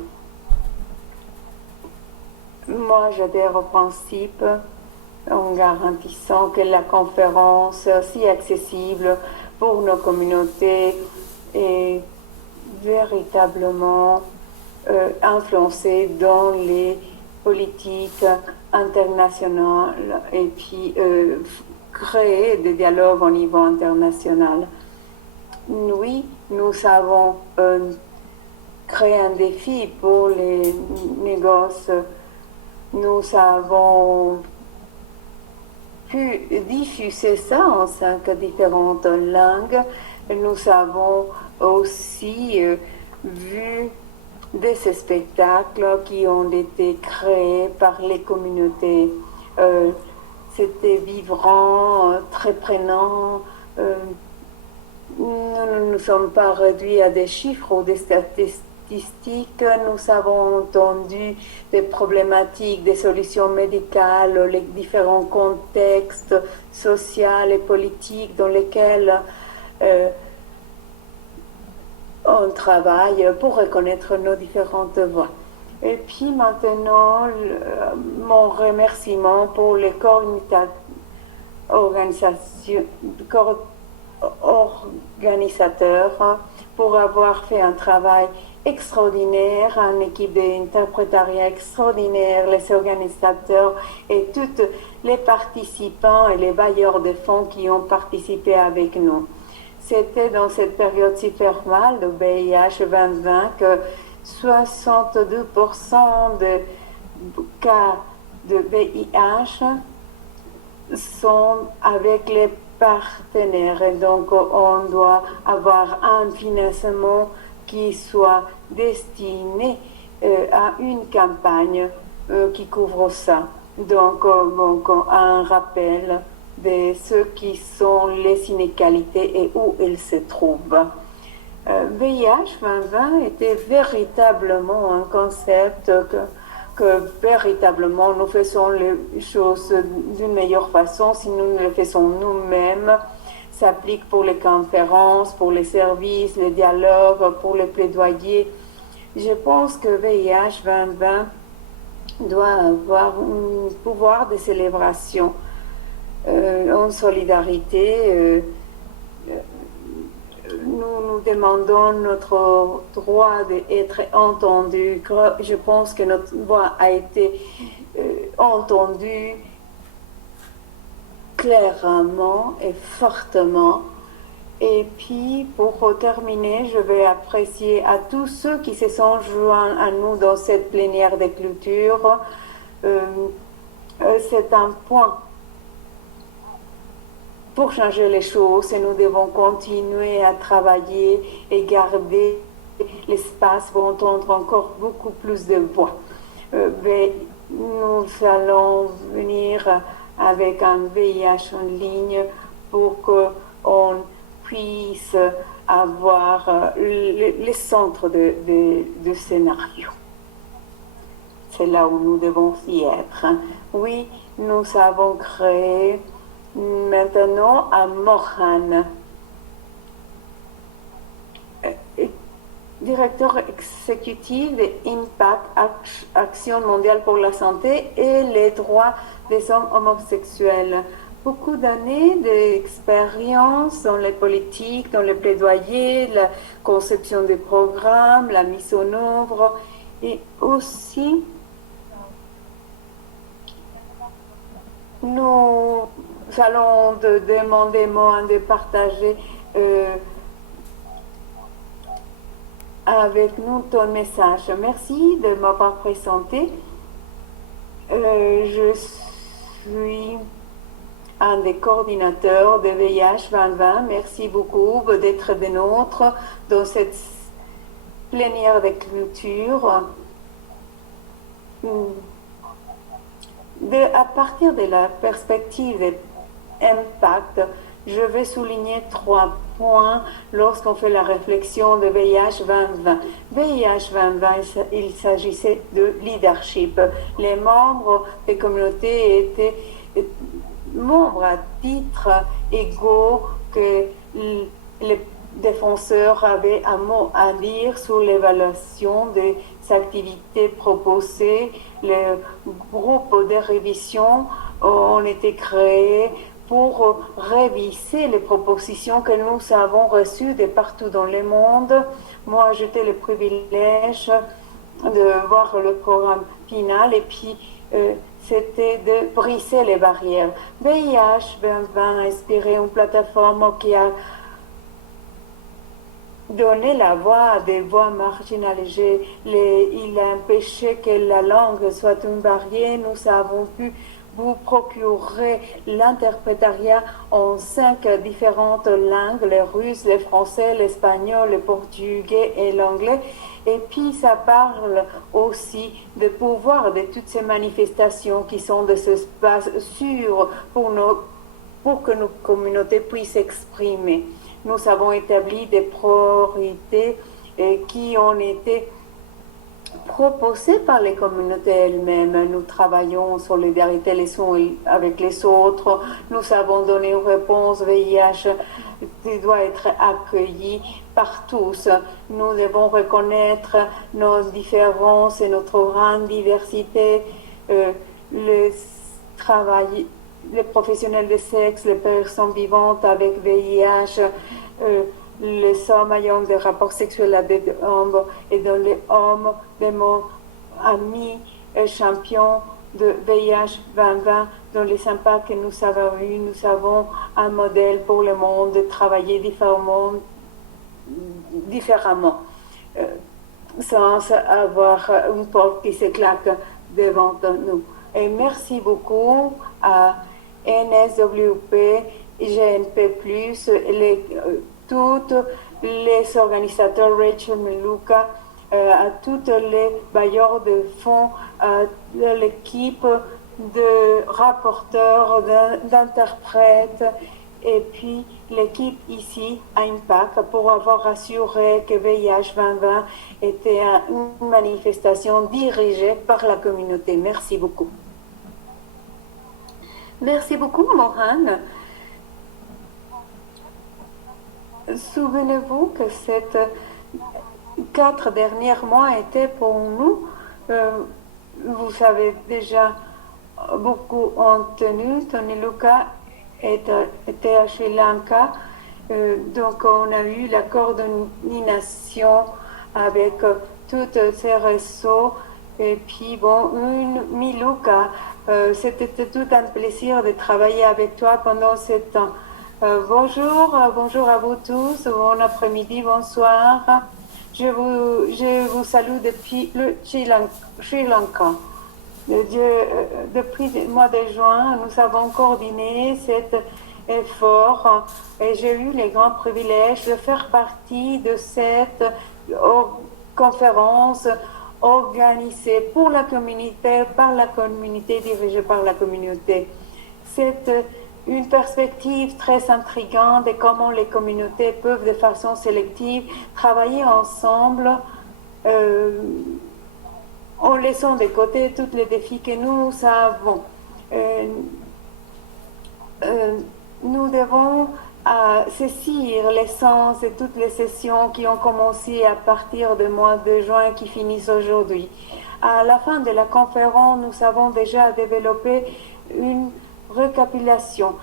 Moi, j'adhère au principe en garantissant que la conférence est aussi accessible pour nos communautés est véritablement influencée dans les politiques internationales et puis créer des dialogues au niveau international. Oui, nous avons créé un défi pour les négoces. Nous avons pu diffuser ça en 5 différentes langues. Nous avons aussi vu des spectacles qui ont été créés par les communautés. C'était vivant, très prenant. Nous ne nous sommes pas réduits à des chiffres ou des statistiques. Nous avons entendu des problématiques, des solutions médicales, les différents contextes sociaux et politiques dans lesquels on travaille pour reconnaître nos différentes voix. Et puis maintenant, mon remerciement pour les organisateurs pour avoir fait un travail extraordinaire, une équipe d'interprétariat extraordinaire, les organisateurs et tous les participants et les bailleurs de fonds qui ont participé avec nous. C'était dans cette période si fermale de VIH 2020 que 62% de cas de VIH sont avec les partenaires et donc on doit avoir un financement qui soit destiné à une campagne qui couvre ça. Donc un rappel de ce qui sont les inégalités et où elles se trouvent. VIH 2020 était véritablement un concept que véritablement nous faisons les choses d'une meilleure façon si nous le faisons nous-mêmes. S'applique pour les conférences, pour les services, les dialogues, pour les plaidoyers. Je pense que VIH 2020 doit avoir un pouvoir de célébration. en solidarité, nous demandons notre droit d'être entendu. Je pense que notre voix a été entendue clairement et fortement. Et puis, pour terminer, je vais apprécier à tous ceux qui se sont joints à nous dans cette plénière de clôture. C'est un point pour changer les choses et nous devons continuer à travailler et garder l'espace pour entendre encore beaucoup plus de voix. Mais nous allons venir avec un VIH en ligne pour qu'on puisse avoir les centres de scénario. C'est là où nous devons y être. Oui, nous avons créé maintenant à Mohan, directeur exécutif de Impact Action mondiale pour la santé et les droits des hommes homosexuels. Beaucoup d'années d'expérience dans les politiques, dans le plaidoyer, la conception des programmes, la mise en œuvre et aussi nous allons demander Mohan de partager avec nous ton message. Merci de m'avoir présenté. Je suis un des coordinateurs de VIH 2020. Merci beaucoup d'être des nôtres dans cette plénière de clôture. À partir de la perspective d'impact, je vais souligner 3 points lorsqu'on fait la réflexion de VIH 2020. VIH 2020, il s'agissait de leadership. Les membres des communautés étaient membres à titre égaux, que les défenseurs avaient un mot à dire sur l'évaluation des activités proposées. Les groupes de révision ont été créés pour réviser les propositions que nous avons reçues de partout dans le monde. Moi, j'étais le privilège de voir le programme final et puis c'était de briser les barrières. VIH 2020 a inspiré une plateforme qui a donné la voix à des voix marginalisées. Il a empêché que la langue soit une barrière. Nous avons pu vous procurer l'interprétariat en 5 différentes langues, le russe, le français, l'espagnol, le portugais et l'anglais. Et puis ça parle aussi de pouvoir de toutes ces manifestations qui sont de ce espace sûr pour que nos communautés puissent s'exprimer. Nous avons établi des priorités qui ont été proposées par les communautés elles-mêmes. Nous travaillons en solidarité les uns avec les autres. Nous avons donné une réponse VIH qui doit être accueillie par tous. Nous devons reconnaître nos différences et notre grande diversité. Les professionnels de sexe, les personnes vivantes avec VIH, les hommes ayant des rapports sexuels avec des hommes et dans les hommes, des mots amis et champions de VIH 2020, dans les impacts que nous avons eus. Nous avons un modèle pour le monde de travailler différemment sans avoir une porte qui se claque devant nous. Et merci beaucoup à NSWP, GNP+, toutes les organisateurs, Rachel Meluka, à toutes les bailleurs de fonds, à l'équipe de rapporteurs, d'interprètes, et puis l'équipe ici à Impact pour avoir assuré que VIH 2020 était une manifestation dirigée par la communauté. Merci beaucoup. Merci beaucoup, Mohan. Souvenez-vous que ces 4 derniers mois étaient pour nous, vous savez déjà, beaucoup ont tenu. Tony Luca était à Sri Lanka. Donc on a eu la coordination avec tous ces réseaux. Et puis bon, Miluka, c'était tout un plaisir de travailler avec toi pendant ce temps. Bonjour à vous tous, bon après-midi, bonsoir. Je vous salue depuis le Sri Lanka. Depuis le mois de juin, nous avons coordonné cet effort et j'ai eu le grand privilège de faire partie de cette conférence organisée pour la communauté, par la communauté, dirigée par la communauté. C'est une perspective très intrigante de comment les communautés peuvent de façon sélective travailler ensemble en laissant de côté tous les défis que nous avons. Nous devons saisir l'essence de toutes les sessions qui ont commencé à partir du mois de juin qui finissent aujourd'hui. À la fin de la conférence, nous avons déjà développé une récapitulation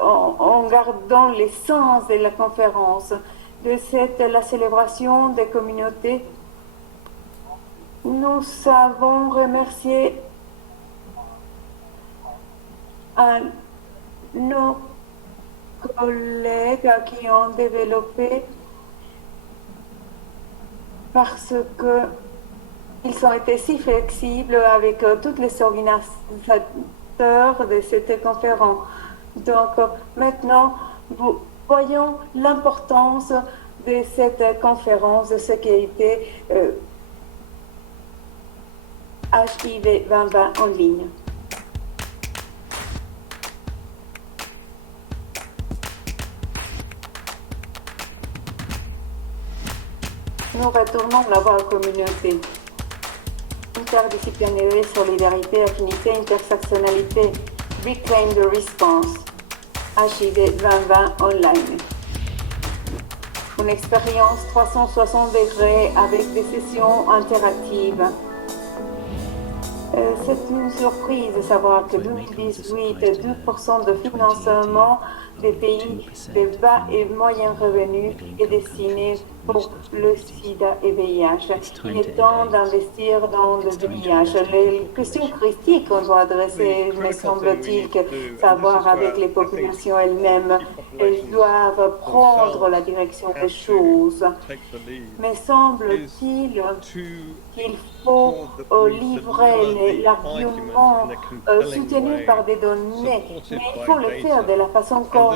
en gardant l'essence de la conférence, la célébration des communautés. Nous avons remercié nos collègues qui ont développé parce que ils ont été si flexibles avec tous les organisateurs de cette conférence. Donc maintenant, voyons l'importance de cette conférence, de ce qui a été HIV 2020 en ligne. Nous retournons la voie communauté. Interdisciplinarité, solidarité, affinité, intersectionnalité. Reclaim the response. HIV 2020 online. Une expérience 360 degrés avec des sessions interactives. C'est une surprise de savoir que 2018, 2% de financement des pays de bas et moyens revenus est destiné pour le sida et VIH. Il est temps d'investir dans le VIH. Les questions critiques qu'on doit adresser, me semble-t-il, que savoir avec les populations elles-mêmes, elles doivent prendre la direction des choses. Mais semble-t-il qu'il faut livrer l'argument soutenu par des données, mais il faut le faire de la façon correcte.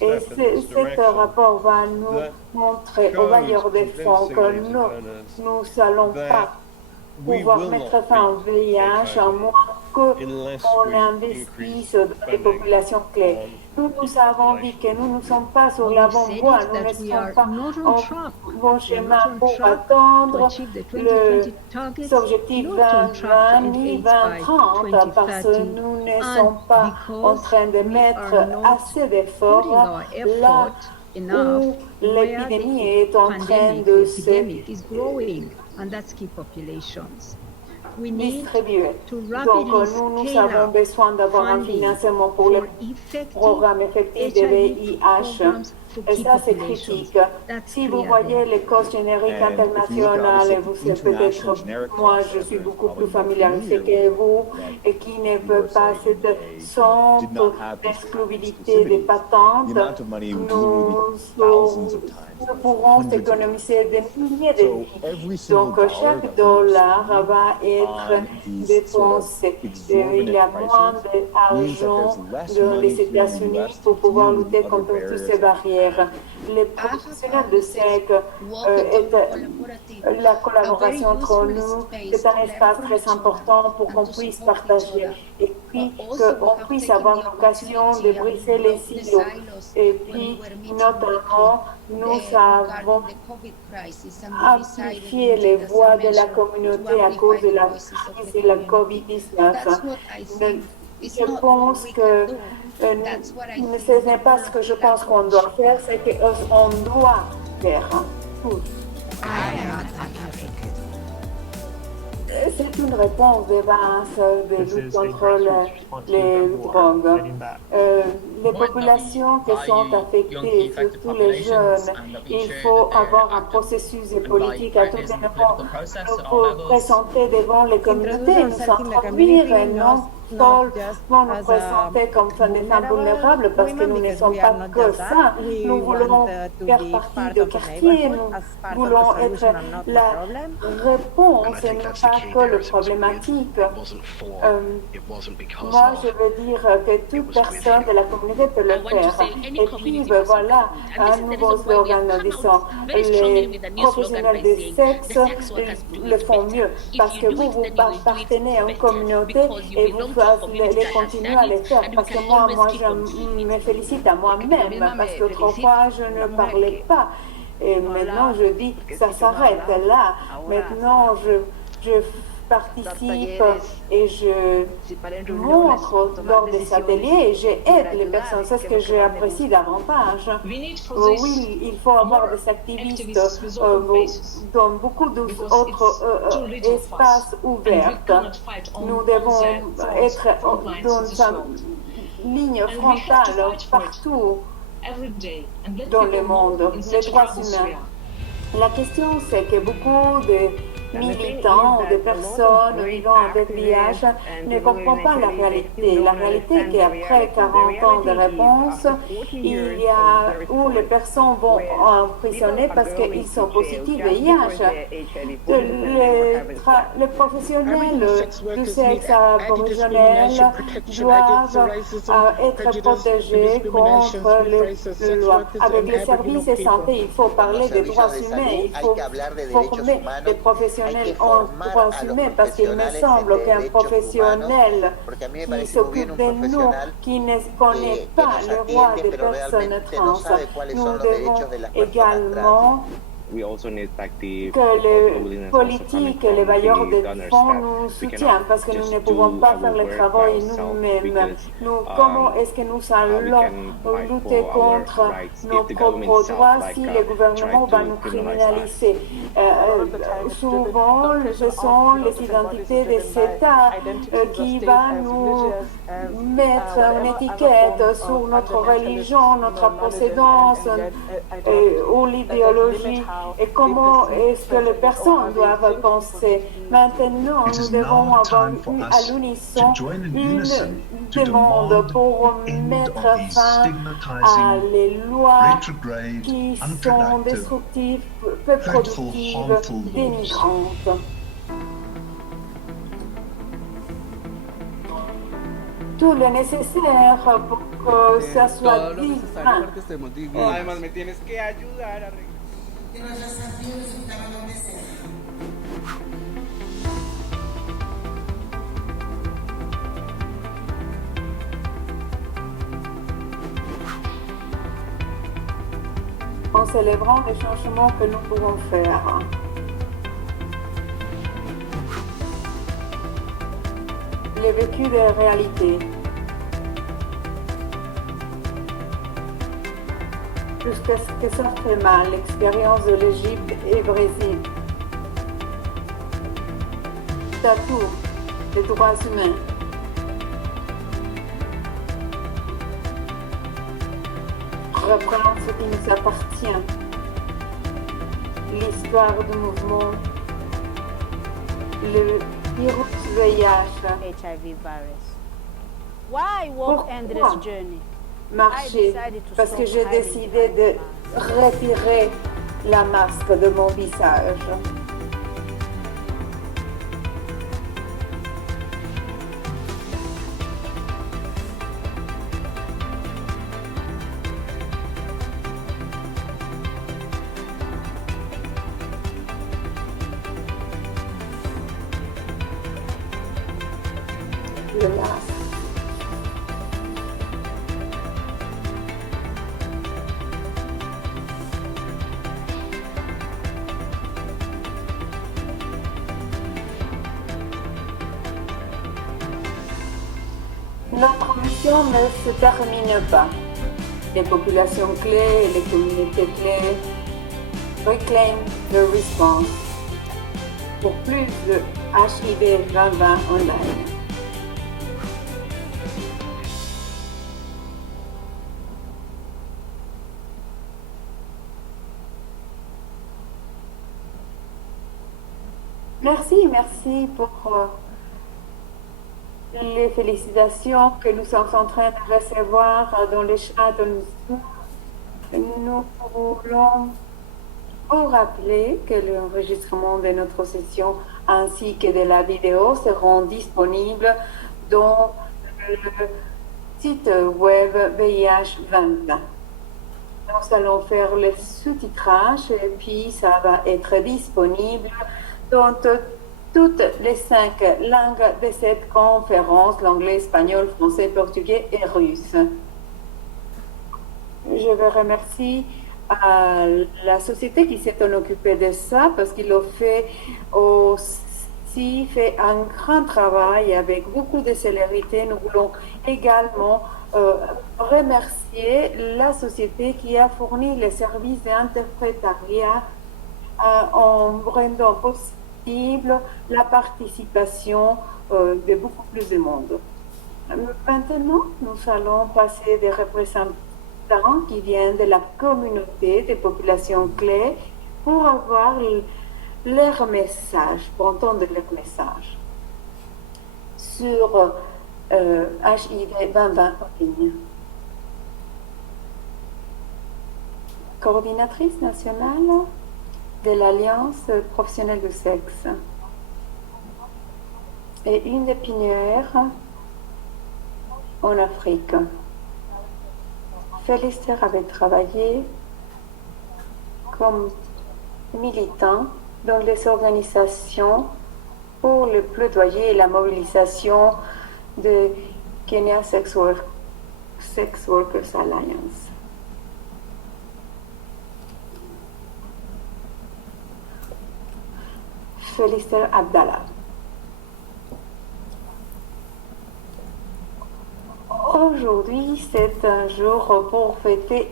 Et ce rapport va nous montrer aux bailleurs des fonds que nous n'allons pas pouvoir mettre fin au VIH à moins qu'on investisse dans les populations clés. Nous avons dit que nous ne sommes pas sur la bonne voie, nous ne sommes pas en bon chemin pour atteindre les objectifs 2020 ni 2030 parce que nous ne sommes pas en train de mettre assez d'efforts là où l'épidémie est en train de se distribuer. Donc, nous avons besoin d'avoir un financement pour le programme effectif de VIH. Et ça, c'est critique. Si vous voyez les causes génériques internationales, vous savez peut-être, moi, je suis beaucoup plus familiarisée que vous, et qui ne veut pas cette simple exclusivité des patentes, nous pourrons économiser des milliers de vies. Donc, chaque dollar va être dépensé. Il y a moins d'argent dans les États-Unis pour pouvoir lutter contre toutes ces barrières. Les professionnels de SEC, la collaboration entre nous, c'est un espace très important pour qu'on puisse partager et puis qu'on puisse avoir l'occasion de briser les silos. Et puis, notamment, nous avons amplifié les voix de la communauté à cause de la crise de la COVID-19. Je pense que ce n'est pas ce que je pense qu'on doit faire, c'est qu'on doit faire. C'est une réponse de base de This lutte is a contre grassroots response to the les drug war, drogues. fighting back. Les populations qui sont affectées, surtout les jeunes, il faut avoir un processus politique à tous les niveaux. Nous pour présenter devant les communautés, nous introduire et non seulement nous présenter comme des femmes vulnérables parce que nous ne sommes pas que ça. Nous voulons faire partie de quartier, nous voulons être la réponse et non pas que le problématique. Moi, je veux dire que toute personne de la communauté peut le faire. Et puis, voilà, un nouveau slogan en disant les professionnels du sexe le font mieux parce que vous appartenez à une communauté et vous allez continuer à le faire. Parce que moi, je me félicite à moi-même parce qu'autrefois, je ne parlais pas. Et maintenant, je dis, ça s'arrête là. Maintenant, je participe et je montre lors des ateliers et j'aide les personnes. C'est ce que j'apprécie davantage. Oui, il faut avoir des activistes dans beaucoup d'autres espaces ouverts. Nous devons être dans une ligne frontale partout dans le monde, les droits humains. La question, c'est que beaucoup de militants, de personnes vivant avec VIH ne comprennent pas la réalité. La réalité est qu'après 40 ans de réponse, il y a où les personnes vont emprisonner parce qu'ils sont positifs VIH. Les professionnels du sexe aboriginel doivent être protégés contre les lois. Avec les services de santé, il faut parler des droits humains, il faut former des professionnels en droits humains parce qu'il me semble qu'un professionnel qui s'occupe de nous, qui ne connaît pas les droits des personnes trans, nous devons également que les politiques et les bailleurs de fonds nous soutiennent parce que nous ne pouvons pas faire le travail nous-mêmes. Comment est-ce que nous allons lutter contre nos propres droits si le gouvernement va nous criminaliser? Souvent, ce sont les identités des États qui vont nous mettre une étiquette sur notre religion, notre procédance ou l'idéologie. Et comment est-ce que les personnes doivent penser? Maintenant, nous devons avoir à l'unisson une demande pour mettre fin à les lois qui sont destructives, peu productives, dénigrantes. Tout le nécessaire pour que ça soit divin. Además, me tienes que ayudar a que los desafíos estaban donde sea. En célébrant les changements que nous pouvons faire. Le vécu des réalités. Jusqu'à ce que ça fait mal, l'expérience de l'Égypte et Brésil. Tatou, les droits humains. Reprendre ce qui nous appartient. L'histoire du mouvement. Le virus VIH. HIV virus. Why walk endless journey? Marcher parce que j'ai décidé de retirer la masque de mon visage. Le masque. Notre mission ne se termine pas. Les populations clés et les communautés clés réclament le response pour plus de HIV 2020 Online. Merci pour les félicitations que nous sommes en train de recevoir dans le chat de nous. Nous voulons vous rappeler que l'enregistrement de notre session ainsi que de la vidéo seront disponibles dans le site web VIH 2020. Nous allons faire le sous-titrage et puis ça va être disponible dans toutes les 5 langues de cette conférence, l'anglais, espagnol, français, portugais et russe. Je veux remercier à la société qui s'est occupée de ça parce qu'il a fait aussi un grand travail avec beaucoup de célérité. Nous voulons également remercier la société qui a fourni les services d'interprétariat en rendant possible la participation de beaucoup plus de monde. Maintenant, nous allons passer des représentants qui viennent de la communauté des populations clés pour avoir leur message, pour entendre leur message sur HIV 2020 en ligne. Coordinatrice nationale de l'Alliance professionnelle du sexe et une des pionnières en Afrique. Félicité avait travaillé comme militant dans les organisations pour le plaidoyer et la mobilisation de Kenya Sex Workers Alliance. Félicité Abdallah. Aujourd'hui, c'est un jour pour fêter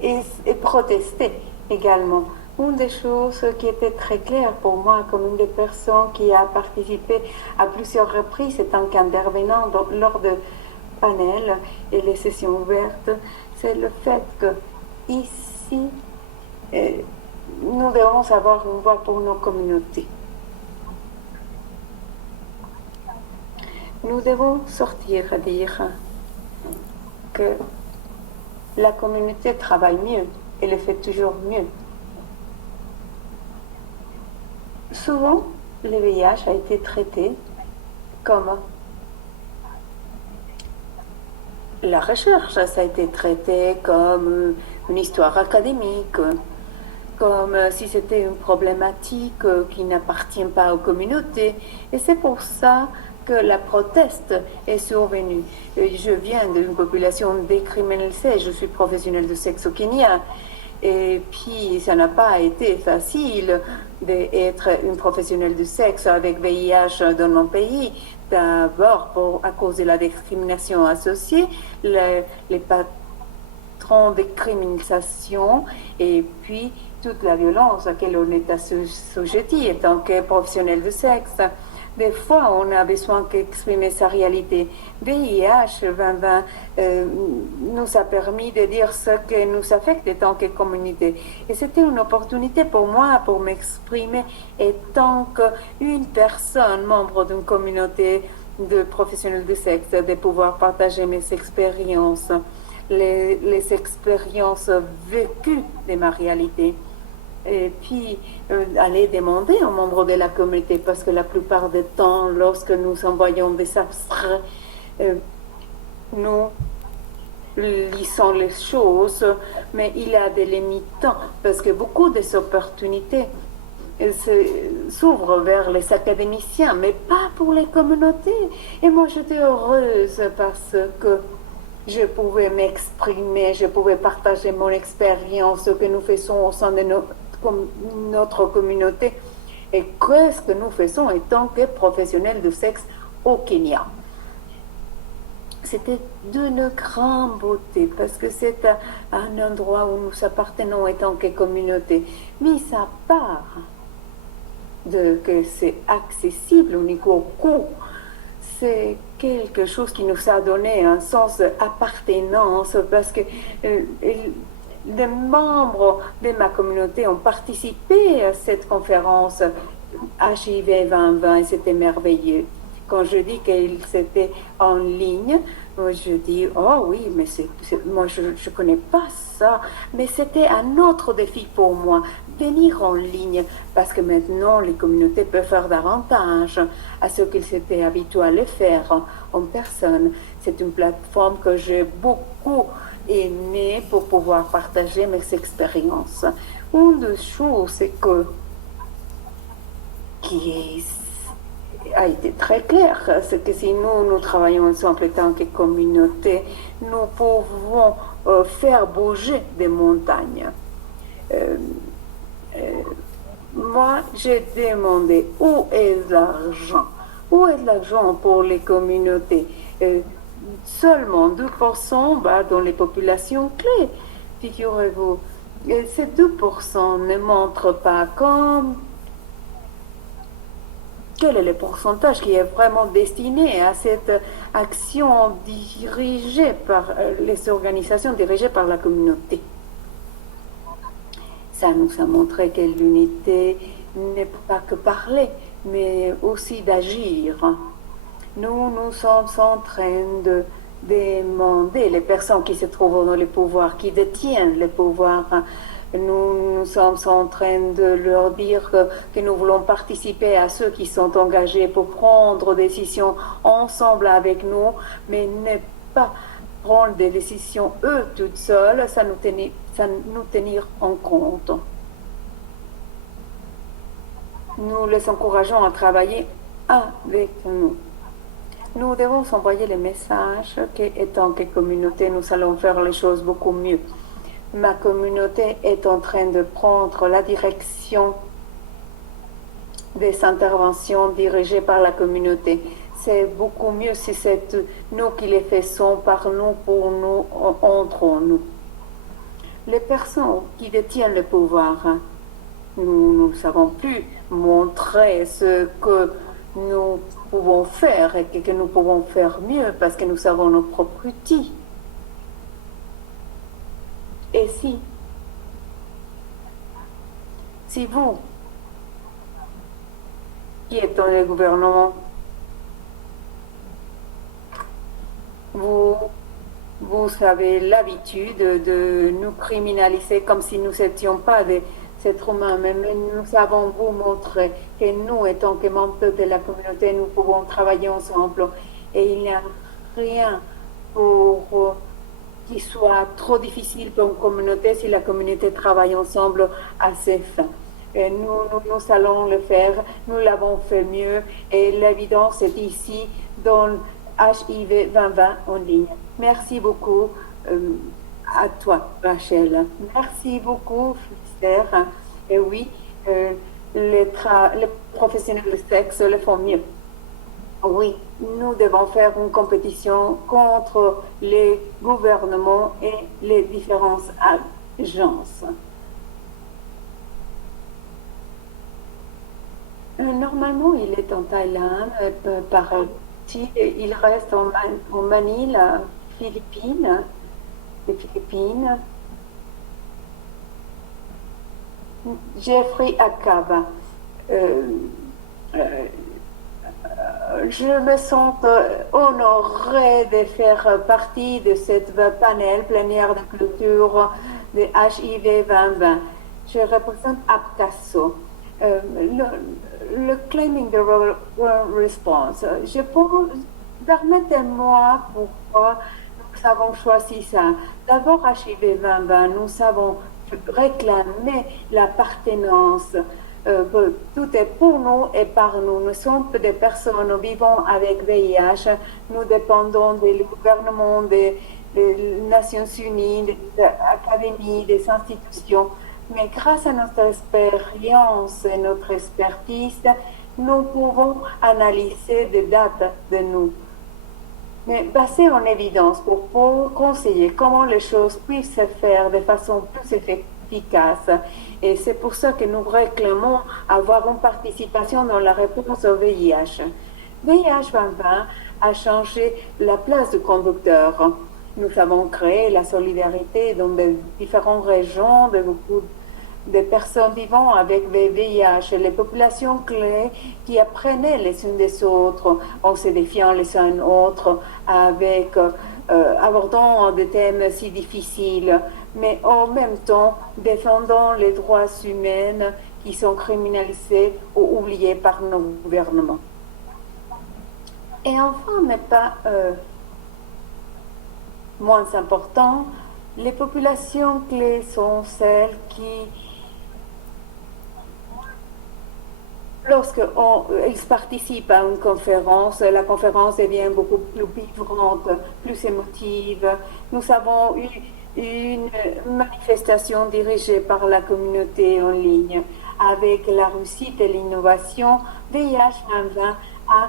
et protester également. Une des choses qui était très claire pour moi, comme une des personnes qui a participé à plusieurs reprises en tant qu'intervenant lors de panels et les sessions ouvertes, c'est le fait que ici, nous devons avoir une voix pour nos communautés. Nous devons sortir à dire que la communauté travaille mieux et le fait toujours mieux. Souvent, le VIH a été traité comme la recherche, ça a été traité comme une histoire académique, comme si c'était une problématique qui n'appartient pas aux communautés. Et c'est pour ça que la proteste est survenue. Je viens d'une population décriminalisée, je suis professionnelle de sexe au Kenya, et puis ça n'a pas été facile d'être une professionnelle de sexe avec VIH dans mon pays. D'abord, à cause de la discrimination associée, les patrons de criminalisation, et puis toute la violence à laquelle on est assujetti en tant que professionnel de sexe. Des fois, on a besoin d'exprimer sa réalité. VIH 2020 nous a permis de dire ce qui nous affecte en tant que communauté. Et c'était une opportunité pour moi pour m'exprimer en tant qu'une personne, membre d'une communauté de professionnels de sexe, de pouvoir partager mes expériences, les expériences vécues de ma réalité. Et puis aller demander aux membres de la communauté, parce que la plupart du temps, lorsque nous envoyons des abstraits, nous lisons les choses, mais il y a des limitants, parce que beaucoup des opportunités s'ouvrent vers les académiciens, mais pas pour les communautés. Et moi, j'étais heureuse parce que je pouvais m'exprimer, je pouvais partager mon expérience, ce que nous faisons au sein de notre communauté et qu'est-ce que nous faisons en tant que professionnels du sexe au Kenya. C'était d'une grande beauté parce que c'est un endroit où nous appartenons en tant que communauté. Mis à part que c'est accessible au niveau coût. C'est quelque chose qui nous a donné un sens d'appartenance parce que les membres de ma communauté ont participé à cette conférence HIV 2020 et c'était merveilleux. Quand je dis qu'il c'était en ligne, je dis, oh oui, mais moi je ne connais pas ça, mais c'était un autre défi pour moi, venir en ligne, parce que maintenant les communautés peuvent faire davantage à ce qu'ils étaient habitués à le faire en personne. C'est une plateforme que j'ai beaucoup aimée pour pouvoir partager mes expériences. Une des choses qui a été très clair, c'est que si nous travaillons ensemble en tant que communauté, nous pouvons faire bouger des montagnes. Moi, j'ai demandé où est l'argent? Où est l'argent pour les communautés? Seulement 2% va dans les populations clés. Figurez-vous, ces 2% ne montrent pas quel est le pourcentage qui est vraiment destiné à cette action dirigée par les organisations dirigées par la communauté. Ça nous a montré que l'unité n'est pas que parler, mais aussi d'agir. Nous sommes en train de demander les personnes qui se trouvent dans le pouvoir, qui détiennent le pouvoir. Nous sommes en train de leur dire que nous voulons participer à ceux qui sont engagés pour prendre des décisions ensemble avec nous, mais ne pas prendre des décisions eux toutes seules, ça nous tenir en compte. Nous les encourageons à travailler avec nous. Nous devons envoyer le message qu'étant que communauté, nous allons faire les choses beaucoup mieux. Ma communauté est en train de prendre la direction des interventions dirigées par la communauté. C'est beaucoup mieux si c'est nous qui les faisons par nous, pour nous, entre nous. Les personnes qui détiennent le pouvoir, nous ne savons plus montrer ce que nous pouvons faire et que nous pouvons faire mieux parce que nous avons nos propres outils. Et si vous, qui êtes dans le gouvernement, vous avez l'habitude de nous criminaliser comme si nous n'étions pas des êtres humains, mais nous avons vous montré que nous, étant que membres de la communauté, nous pouvons travailler ensemble et il n'y a rien qui soit trop difficile pour une communauté si la communauté travaille ensemble à ses fins. Et nous allons le faire, nous l'avons fait mieux et l'évidence est ici dans HIV 2020 en ligne. Merci beaucoup à toi, Rachel. Merci beaucoup, Esther. Et oui, les professionnels de sexe le font mieux. Oui, nous devons faire une compétition contre les gouvernements et les différentes agences. Normalement, il est en Thaïlande, il reste en Manille, Philippines, les Philippines. Jeffrey Akaba. Je me sens honorée de faire partie de cette panel plénière de culture de HIV 2020. Je représente APCASO. Le Claiming the Response. Permettez-moi pourquoi nous avons choisi ça. D'abord, HIV 2020, nous avons réclamé l'appartenance. Tout est pour nous et par nous. Nous sommes des personnes vivant avec VIH. Nous dépendons des gouvernements, des Nations Unies, des académies, des institutions. Mais grâce à notre expérience et notre expertise, nous pouvons analyser des dates de nous. Mais basées en évidence pour conseiller comment les choses puissent se faire de façon plus efficace. Et c'est pour ça que nous réclamons avoir une participation dans la réponse au VIH. VIH 2020 a changé la place du conducteur. Nous avons créé la solidarité dans de différentes régions, de beaucoup de personnes vivant avec le VIH, les populations clés qui apprenaient les unes des autres en se défiant les uns autres, avec abordant des thèmes si difficiles, mais en même temps défendant les droits humains qui sont criminalisés ou oubliés par nos gouvernements. Et enfin, mais pas moins important, les populations clés sont celles qui, lorsqu'ils participent à une conférence, la conférence devient beaucoup plus vibrante, plus émotive. Nous avons eu une manifestation dirigée par la communauté en ligne. Avec la réussite et l'innovation, VIH 2020 a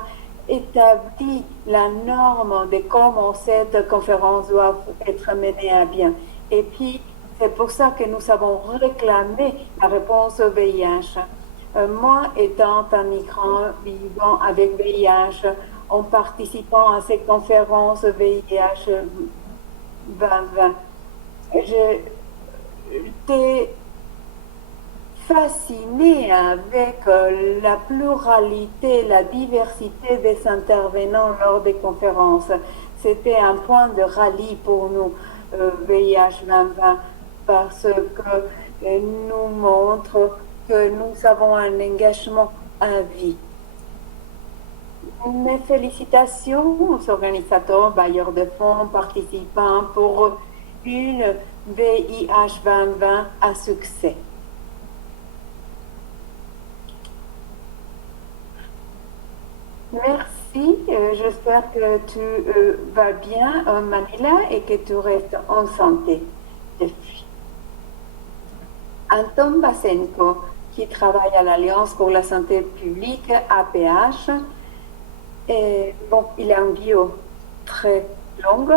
établi la norme de comment cette conférence doit être menée à bien. Et puis, c'est pour ça que nous avons réclamé la réponse au VIH. Moi, étant un migrant vivant avec VIH, en participant à cette conférence VIH 2020, j'étais fascinée avec la pluralité, la diversité des intervenants lors des conférences. C'était un point de rallye pour nous, VIH 2020, parce que nous montre que nous avons un engagement à vie. Mes félicitations aux organisateurs, bailleurs de fonds, participants pour une VIH 2020 à succès. Merci, j'espère que tu vas bien, Manila, et que tu restes en santé depuis. Anton Basenko, qui travaille à l'Alliance pour la santé publique, APH, et bon, il a une bio très longue.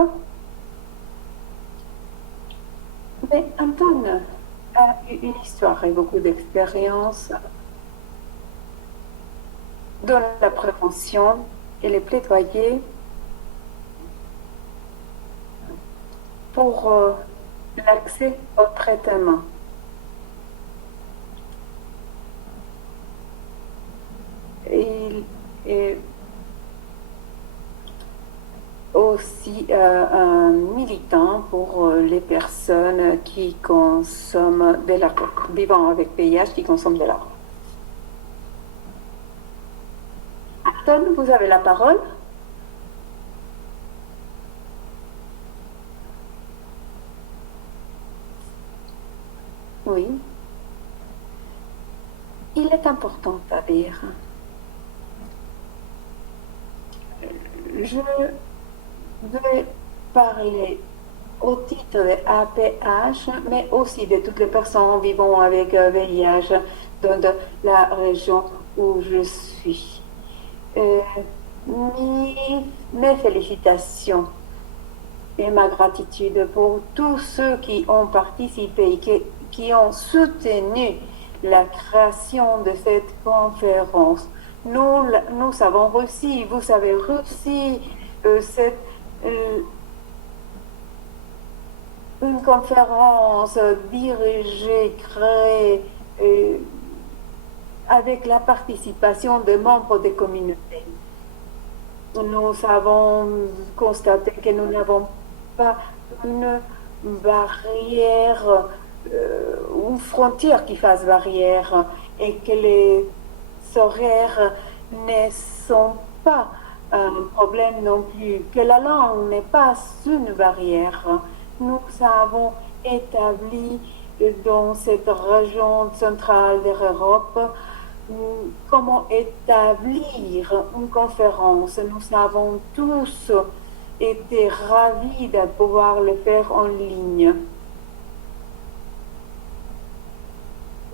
Mais Anton a eu une histoire et beaucoup d'expérience dans la prévention et les plaidoyers pour l'accès au traitement. Il est aussi un militant pour les personnes qui consomment de l'alcool, vivant avec VIH, qui consomment de l'alcool. Anton, vous avez la parole. Oui. Il est important à dire. Je vais parler au titre de APH, mais aussi de toutes les personnes vivant avec VIH dans la région où je suis. Mes félicitations et ma gratitude pour tous ceux qui ont participé et qui ont soutenu la création de cette conférence. Nous avons réussi, vous avez réussi une conférence dirigée, créée avec la participation des membres des communautés. Nous avons constaté que nous n'avons pas une barrière, une frontière qui fasse barrière, et que les horaires ne sont pas un problème non plus, que la langue n'est pas une barrière. Nous avons établi dans cette région centrale de l'Europe comment établir une conférence. Nous avons tous été ravis de pouvoir le faire en ligne.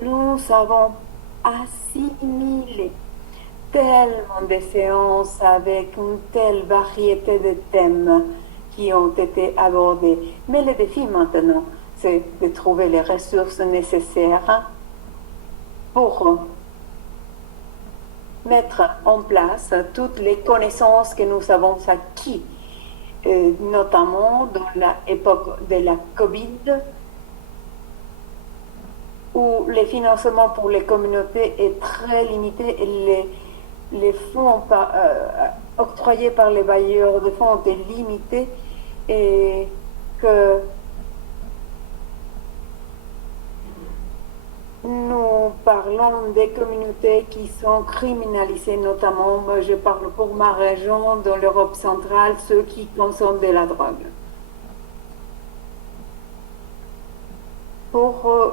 Nous avons assimilé tellement de séances avec une telle variété de thèmes qui ont été abordés. Mais le défi maintenant, c'est de trouver les ressources nécessaires pour mettre en place toutes les connaissances que nous avons acquises, notamment dans l'époque de la COVID, où le financement pour les communautés est très limité et les fonds octroyés par les bailleurs de fonds étaient limités et que nous parlons des communautés qui sont criminalisées, notamment, moi je parle pour ma région, dans l'Europe centrale, ceux qui consomment de la drogue. Pour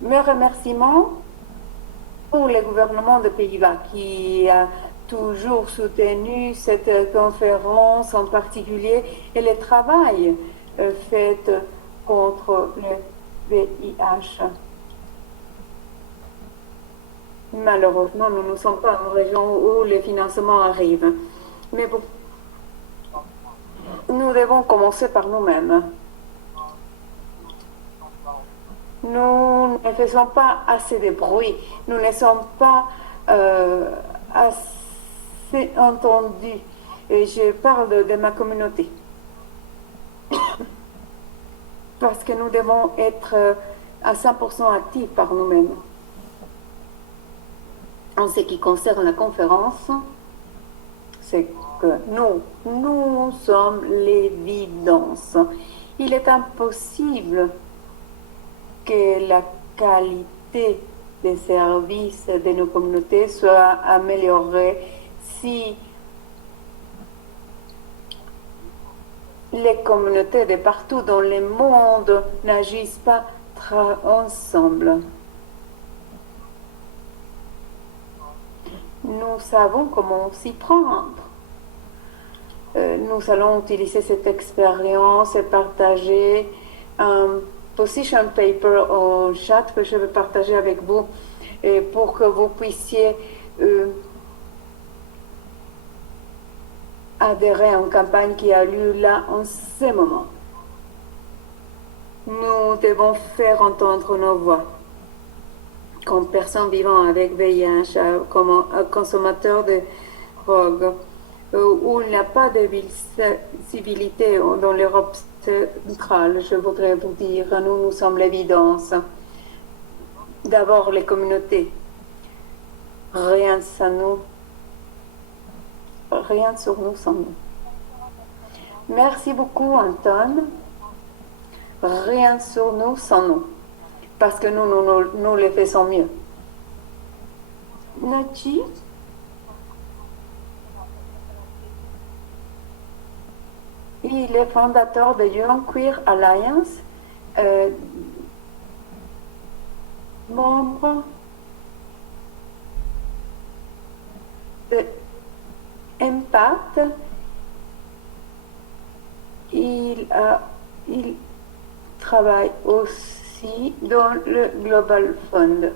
mes remerciements pour le gouvernement des Pays-Bas qui a toujours soutenu cette conférence en particulier et le travail fait contre le VIH. Malheureusement, nous ne sommes pas une région où les financements arrivent. Mais bon, nous devons commencer par nous-mêmes. Nous ne faisons pas assez de bruit. Nous ne sommes pas assez entendus. Et je parle de ma communauté. Parce que nous devons être à 100% actifs par nous-mêmes. En ce qui concerne la conférence, c'est que nous sommes l'évidence. Il est impossible que la qualité des services de nos communautés soit améliorée si les communautés de partout dans le monde n'agissent pas ensemble. Nous savons comment s'y prendre. Nous allons utiliser cette expérience et partager un position paper au chat que je vais partager avec vous pour que vous puissiez adhérer à une campagne qui a lieu là en ce moment. Nous devons faire entendre nos voix. Comme personne vivant avec VIH, comme un consommateur de drogue, où il n'y a pas de visibilité dans l'Europe centrale, je voudrais vous dire, nous sommes l'évidence. D'abord les communautés. Rien sans nous. Rien sur nous sans nous. Merci beaucoup, Anton. Rien sur nous sans nous. Parce que nous le faisons mieux. Nachi? Il est fondateur de Young Queer Alliance, membre de Impact. Il travaille aussi dans le Global Fund.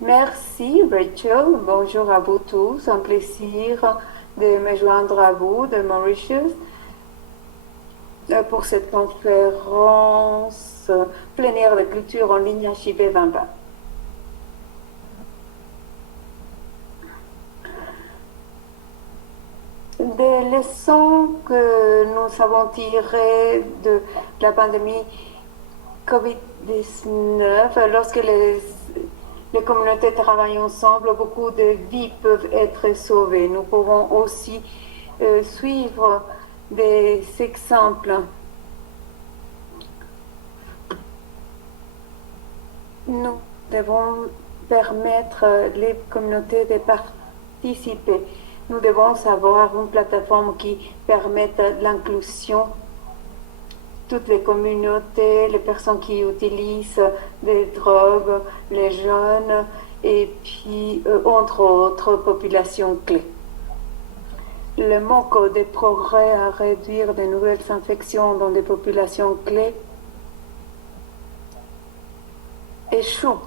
Merci Rachel, bonjour à vous tous, un plaisir de me joindre à vous de Mauritius pour cette conférence plénière de culture en ligne HIV 2020. Des leçons que nous avons tirées de la pandémie COVID-19, lorsque les communautés travaillent ensemble, beaucoup de vies peuvent être sauvées. Nous pouvons aussi suivre des exemples. Nous devons permettre les communautés de participer. Nous devons avoir une plateforme qui permette l'inclusion. Toutes les communautés, les personnes qui utilisent des drogues, les jeunes, et puis, entre autres, populations clés. Le manque de progrès à réduire de nouvelles infections dans des populations clés échoue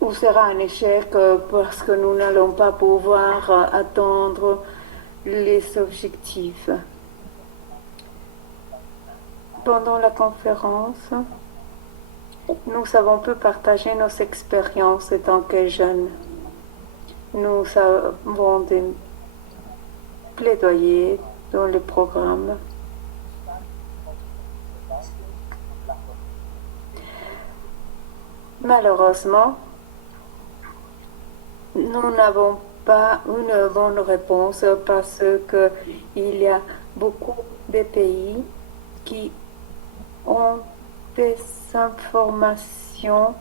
ou sera un échec parce que nous n'allons pas pouvoir atteindre les objectifs. Pendant la conférence, nous avons pu partager nos expériences en tant que jeunes. Nous avons des plaidoyers dans le programme. Malheureusement, nous n'avons pas une bonne réponse parce qu'il y a beaucoup de pays qui ont des informations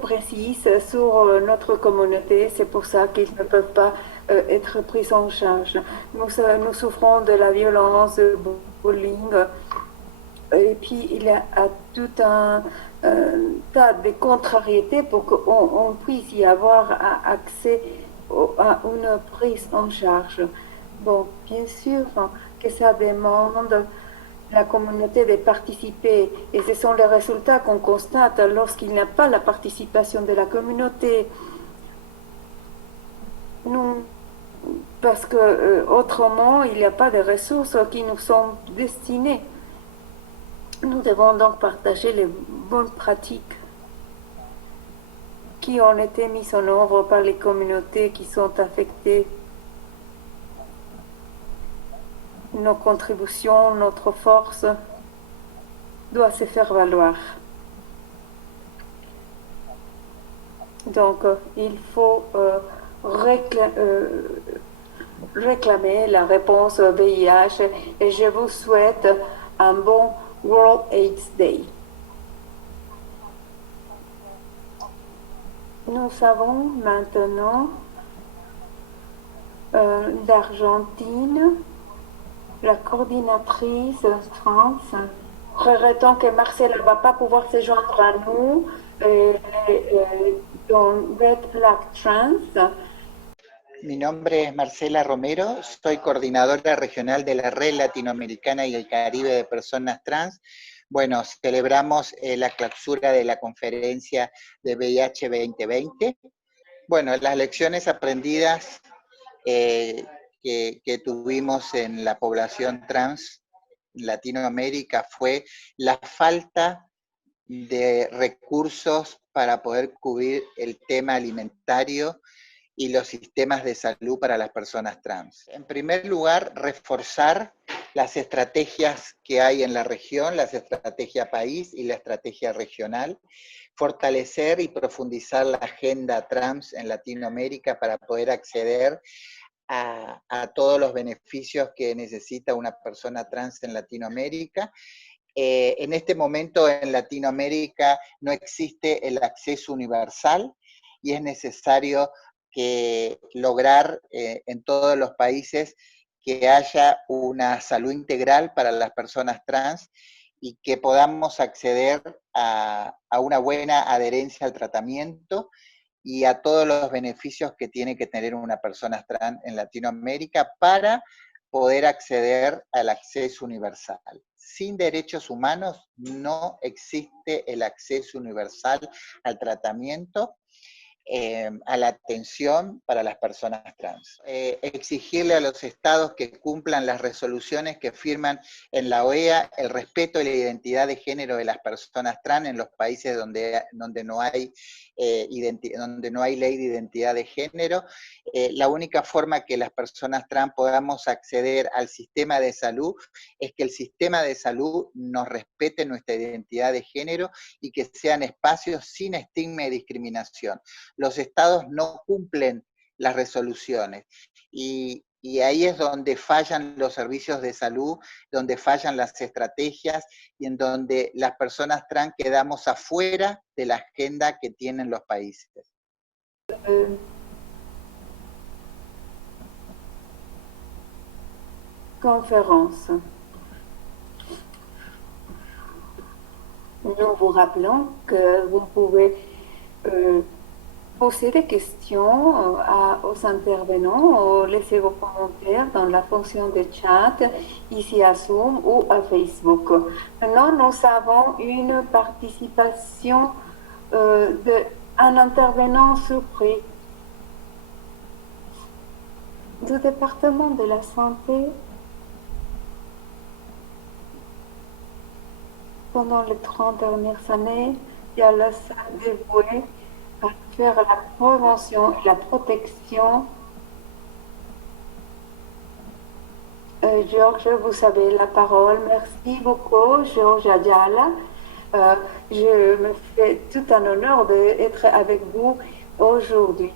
précises sur notre communauté. C'est pour ça qu'ils ne peuvent pas être pris en charge. Nous souffrons de la violence, du bullying. Et puis, il y a tout un tas de contrariétés pour qu'on puisse y avoir accès à une prise en charge. Bon, bien sûr que ça demande la communauté de participer et ce sont les résultats qu'on constate lorsqu'il n'y a pas la participation de la communauté. Parce que autrement, il n'y a pas de ressources qui nous sont destinées. Nous devons donc partager les bonnes pratiques qui ont été mises en œuvre par les communautés qui sont affectées. Nos contributions, notre force doit se faire valoir. Donc, il faut réclamer la réponse au VIH et je vous souhaite un bon World AIDS Day. Nous avons maintenant d'Argentine la coordinatrice trans. Regrettons que Marcela ne va pas pouvoir se joindre à nous dans Red Flag Trans. Mi nombre es Marcela Romero, soy coordinadora regional de la Red Latinoamericana y el Caribe de Personas Trans. Bueno, celebramos la clausura de la conferencia de VIH 2020. Bueno, las lecciones aprendidas que tuvimos en la población trans en Latinoamérica fue la falta de recursos para poder cubrir el tema alimentario y los sistemas de salud para las personas trans. En primer lugar, reforzar las estrategias que hay en la región, las estrategias país y la estrategia regional, fortalecer y profundizar la agenda trans en Latinoamérica para poder acceder a todos los beneficios que necesita una persona trans en Latinoamérica. En este momento en Latinoamérica no existe el acceso universal y es necesario lograr en todos los países que haya una salud integral para las personas trans y que podamos acceder a una buena adherencia al tratamiento y a todos los beneficios que tiene que tener una persona trans en Latinoamérica para poder acceder al acceso universal. Sin derechos humanos no existe el acceso universal al tratamiento, a la atención para las personas trans. Exigirle a los estados que cumplan las resoluciones que firman en la OEA el respeto y la identidad de género de las personas trans en los países donde no hay ley de identidad de género. La única forma que las personas trans podamos acceder al sistema de salud es que el sistema de salud nos respete nuestra identidad de género y que sean espacios sin estigma y discriminación. Los estados no cumplen las resoluciones y ahí es donde fallan los servicios de salud, donde fallan las estrategias y en donde las personas trans quedamos afuera de la agenda que tienen los países. Conférence. Nous vous rappelons que vous pouvez poser des questions aux intervenants ou laisser vos commentaires dans la fonction de chat ici à Zoom ou à Facebook. Maintenant, nous avons une participation d'un intervenant surpris. du département de la santé. Pendant les 30 dernières années, il y a la salle dévouée à faire la prévention et la protection. Georges, vous avez la parole. Merci beaucoup, Georges Adiala. Je me fais tout un honneur d'être avec vous aujourd'hui.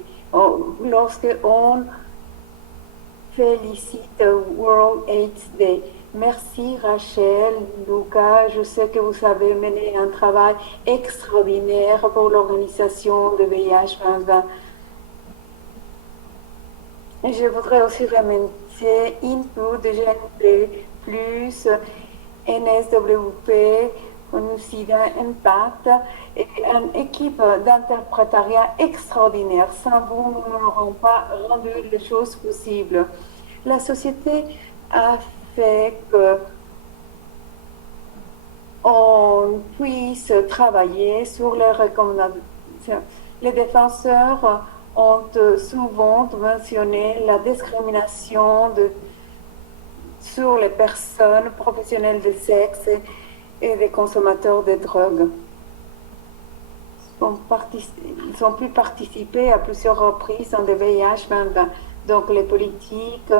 Lorsque on félicite World AIDS Day. Merci Rachel, Luca. Je sais que vous avez mené un travail extraordinaire pour l'organisation de VIH 2020. Je voudrais aussi remercier Input, GNP+, NSWP, ONUSIDA, Impact et une équipe d'interprétariat extraordinaire. Sans vous, nous n'aurons pas rendu les choses possibles. La société a fait que on puisse travailler sur les recommandations. Les défenseurs ont souvent mentionné la discrimination sur les personnes professionnelles de sexe et des consommateurs de drogue. Ils ont pu participer à plusieurs reprises dans des VIH 2020. Donc les politiques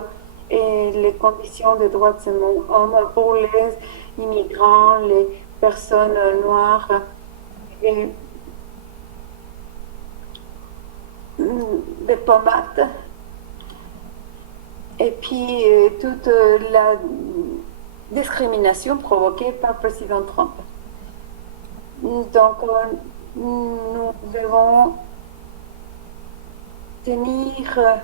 et les conditions de droits de l'homme pour les immigrants, les personnes noires et des tomates. Et puis toute la discrimination provoquée par le président Trump. Donc nous devons tenir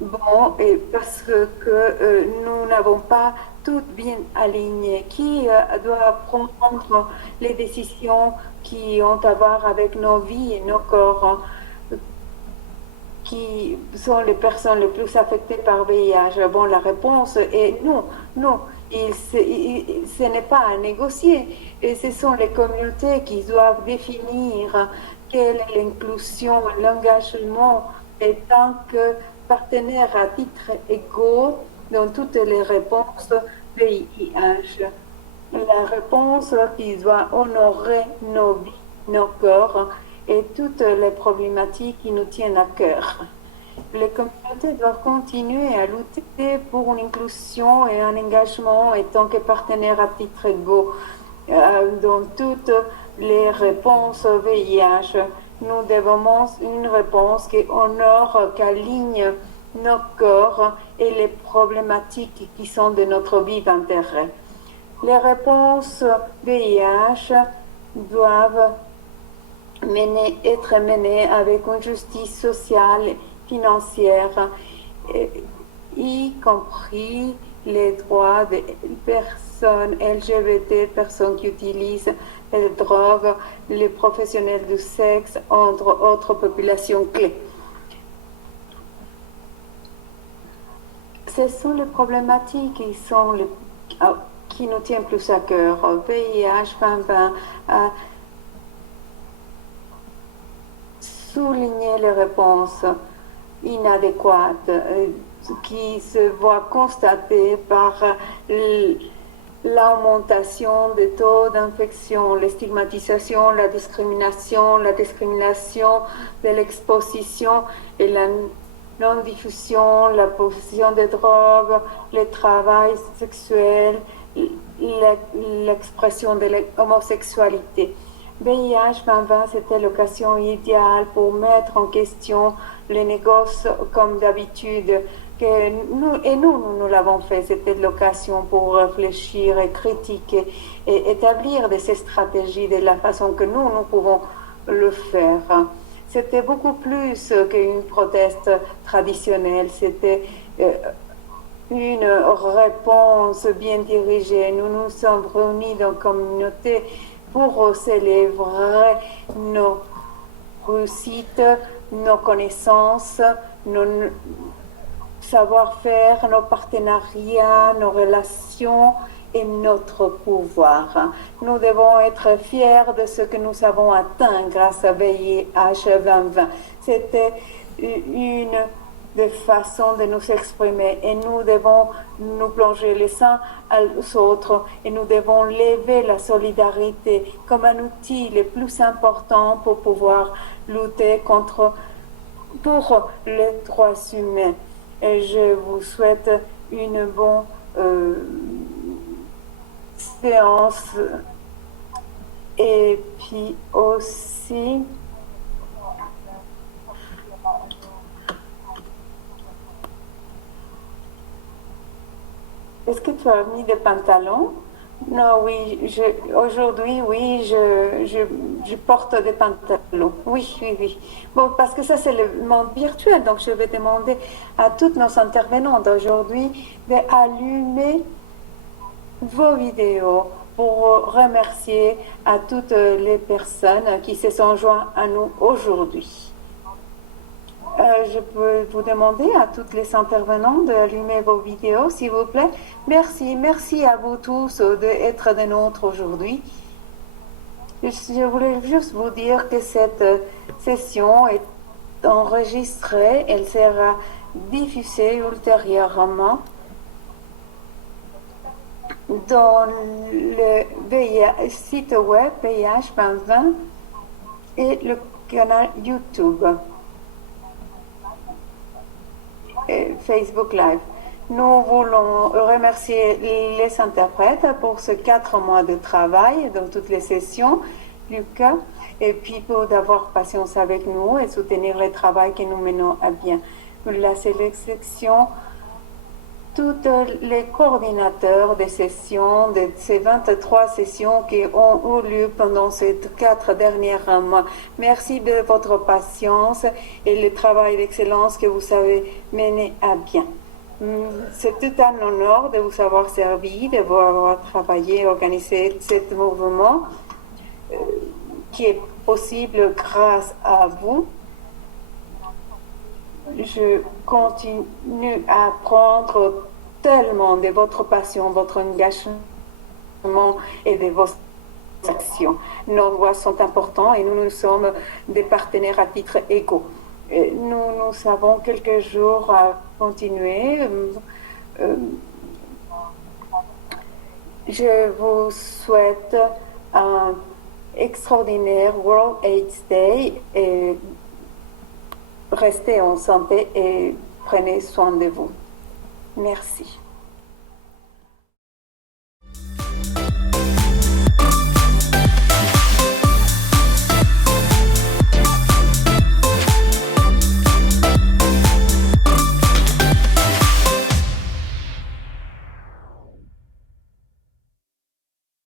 bon, et parce que nous n'avons pas tout bien aligné. Qui doit prendre les décisions qui ont à voir avec nos vies et nos corps, qui sont les personnes les plus affectées par VIH? Bon, la réponse est non, non. Ce n'est pas à négocier. Et ce sont les communautés qui doivent définir quelle est l'inclusion, l'engagement, et tant que partenaires à titre égaux dans toutes les réponses VIH. La réponse qui doit honorer nos vies, nos corps et toutes les problématiques qui nous tiennent à cœur. Les communautés doivent continuer à lutter pour une inclusion et un engagement et tant que partenaires à titre égaux dans toutes les réponses VIH. Nous devons une réponse qui honore, qui aligne nos corps et les problématiques qui sont de notre vie d'intérêt. Les réponses VIH doivent être menées avec une justice sociale, financière, y compris les droits des personnes LGBT, personnes qui utilisent les drogues, les professionnels du sexe, entre autres populations clés. Ce sont les problématiques qui nous tiennent plus à cœur. VIH 2020 a souligné les réponses inadéquates qui se voient constatées par l'augmentation des taux d'infection, la stigmatisation, la discrimination de l'exposition et la non-diffusion, la possession de drogue, le travail sexuel, l'expression de l'homosexualité. VIH 2020, c'était l'occasion idéale pour mettre en question les négoces comme d'habitude. Nous l'avons fait. C'était l'occasion pour réfléchir et critiquer et établir ces stratégies de la façon que nous pouvons le faire. C'était beaucoup plus qu'une proteste traditionnelle. C'était une réponse bien dirigée. Nous nous sommes réunis dans la communauté pour célébrer nos réussites, nos connaissances, nos savoir-faire, nos partenariats, nos relations et notre pouvoir. Nous devons être fiers de ce que nous avons atteint grâce à VIH 2020. C'était une de façons de nous exprimer et nous devons nous plonger les uns aux autres et nous devons lever la solidarité comme un outil le plus important pour pouvoir lutter pour les droits humains. Et je vous souhaite une bonne séance et puis aussi est-ce que tu as mis des pantalons? Non, oui, aujourd'hui, oui, je porte des pantalons. Oui, oui, oui. Bon, parce que ça, c'est le monde virtuel, donc je vais demander à toutes nos intervenants d'aujourd'hui d'allumer vos vidéos pour remercier à toutes les personnes qui se sont jointes à nous aujourd'hui. Je peux vous demander à toutes les intervenants d'allumer vos vidéos, s'il vous plaît. Merci, merci à vous tous d'être des nôtres aujourd'hui. Je voulais juste vous dire que cette session est enregistrée, elle sera diffusée ultérieurement dans le site web VIH 2020 et le canal YouTube. Facebook Live. Nous voulons remercier les interprètes pour ces 4 mois de travail dans toutes les sessions, Lucas, et puis pour d'avoir patience avec nous et soutenir le travail que nous menons à bien. La sélection, tous les coordinateurs des sessions, de ces 23 sessions qui ont eu lieu pendant ces 4 derniers mois. Merci de votre patience et le travail d'excellence que vous avez mené à bien. C'est tout un honneur de vous avoir servi, de vous avoir travaillé, organisé ce mouvement qui est possible grâce à vous. Je continue à apprendre tellement de votre passion, votre engagement et de vos actions. Nos voix sont importantes et nous sommes des partenaires à titre égaux. Nous avons quelques jours à continuer. Je vous souhaite un extraordinaire World AIDS Day et restez en santé et prenez soin de vous. Merci.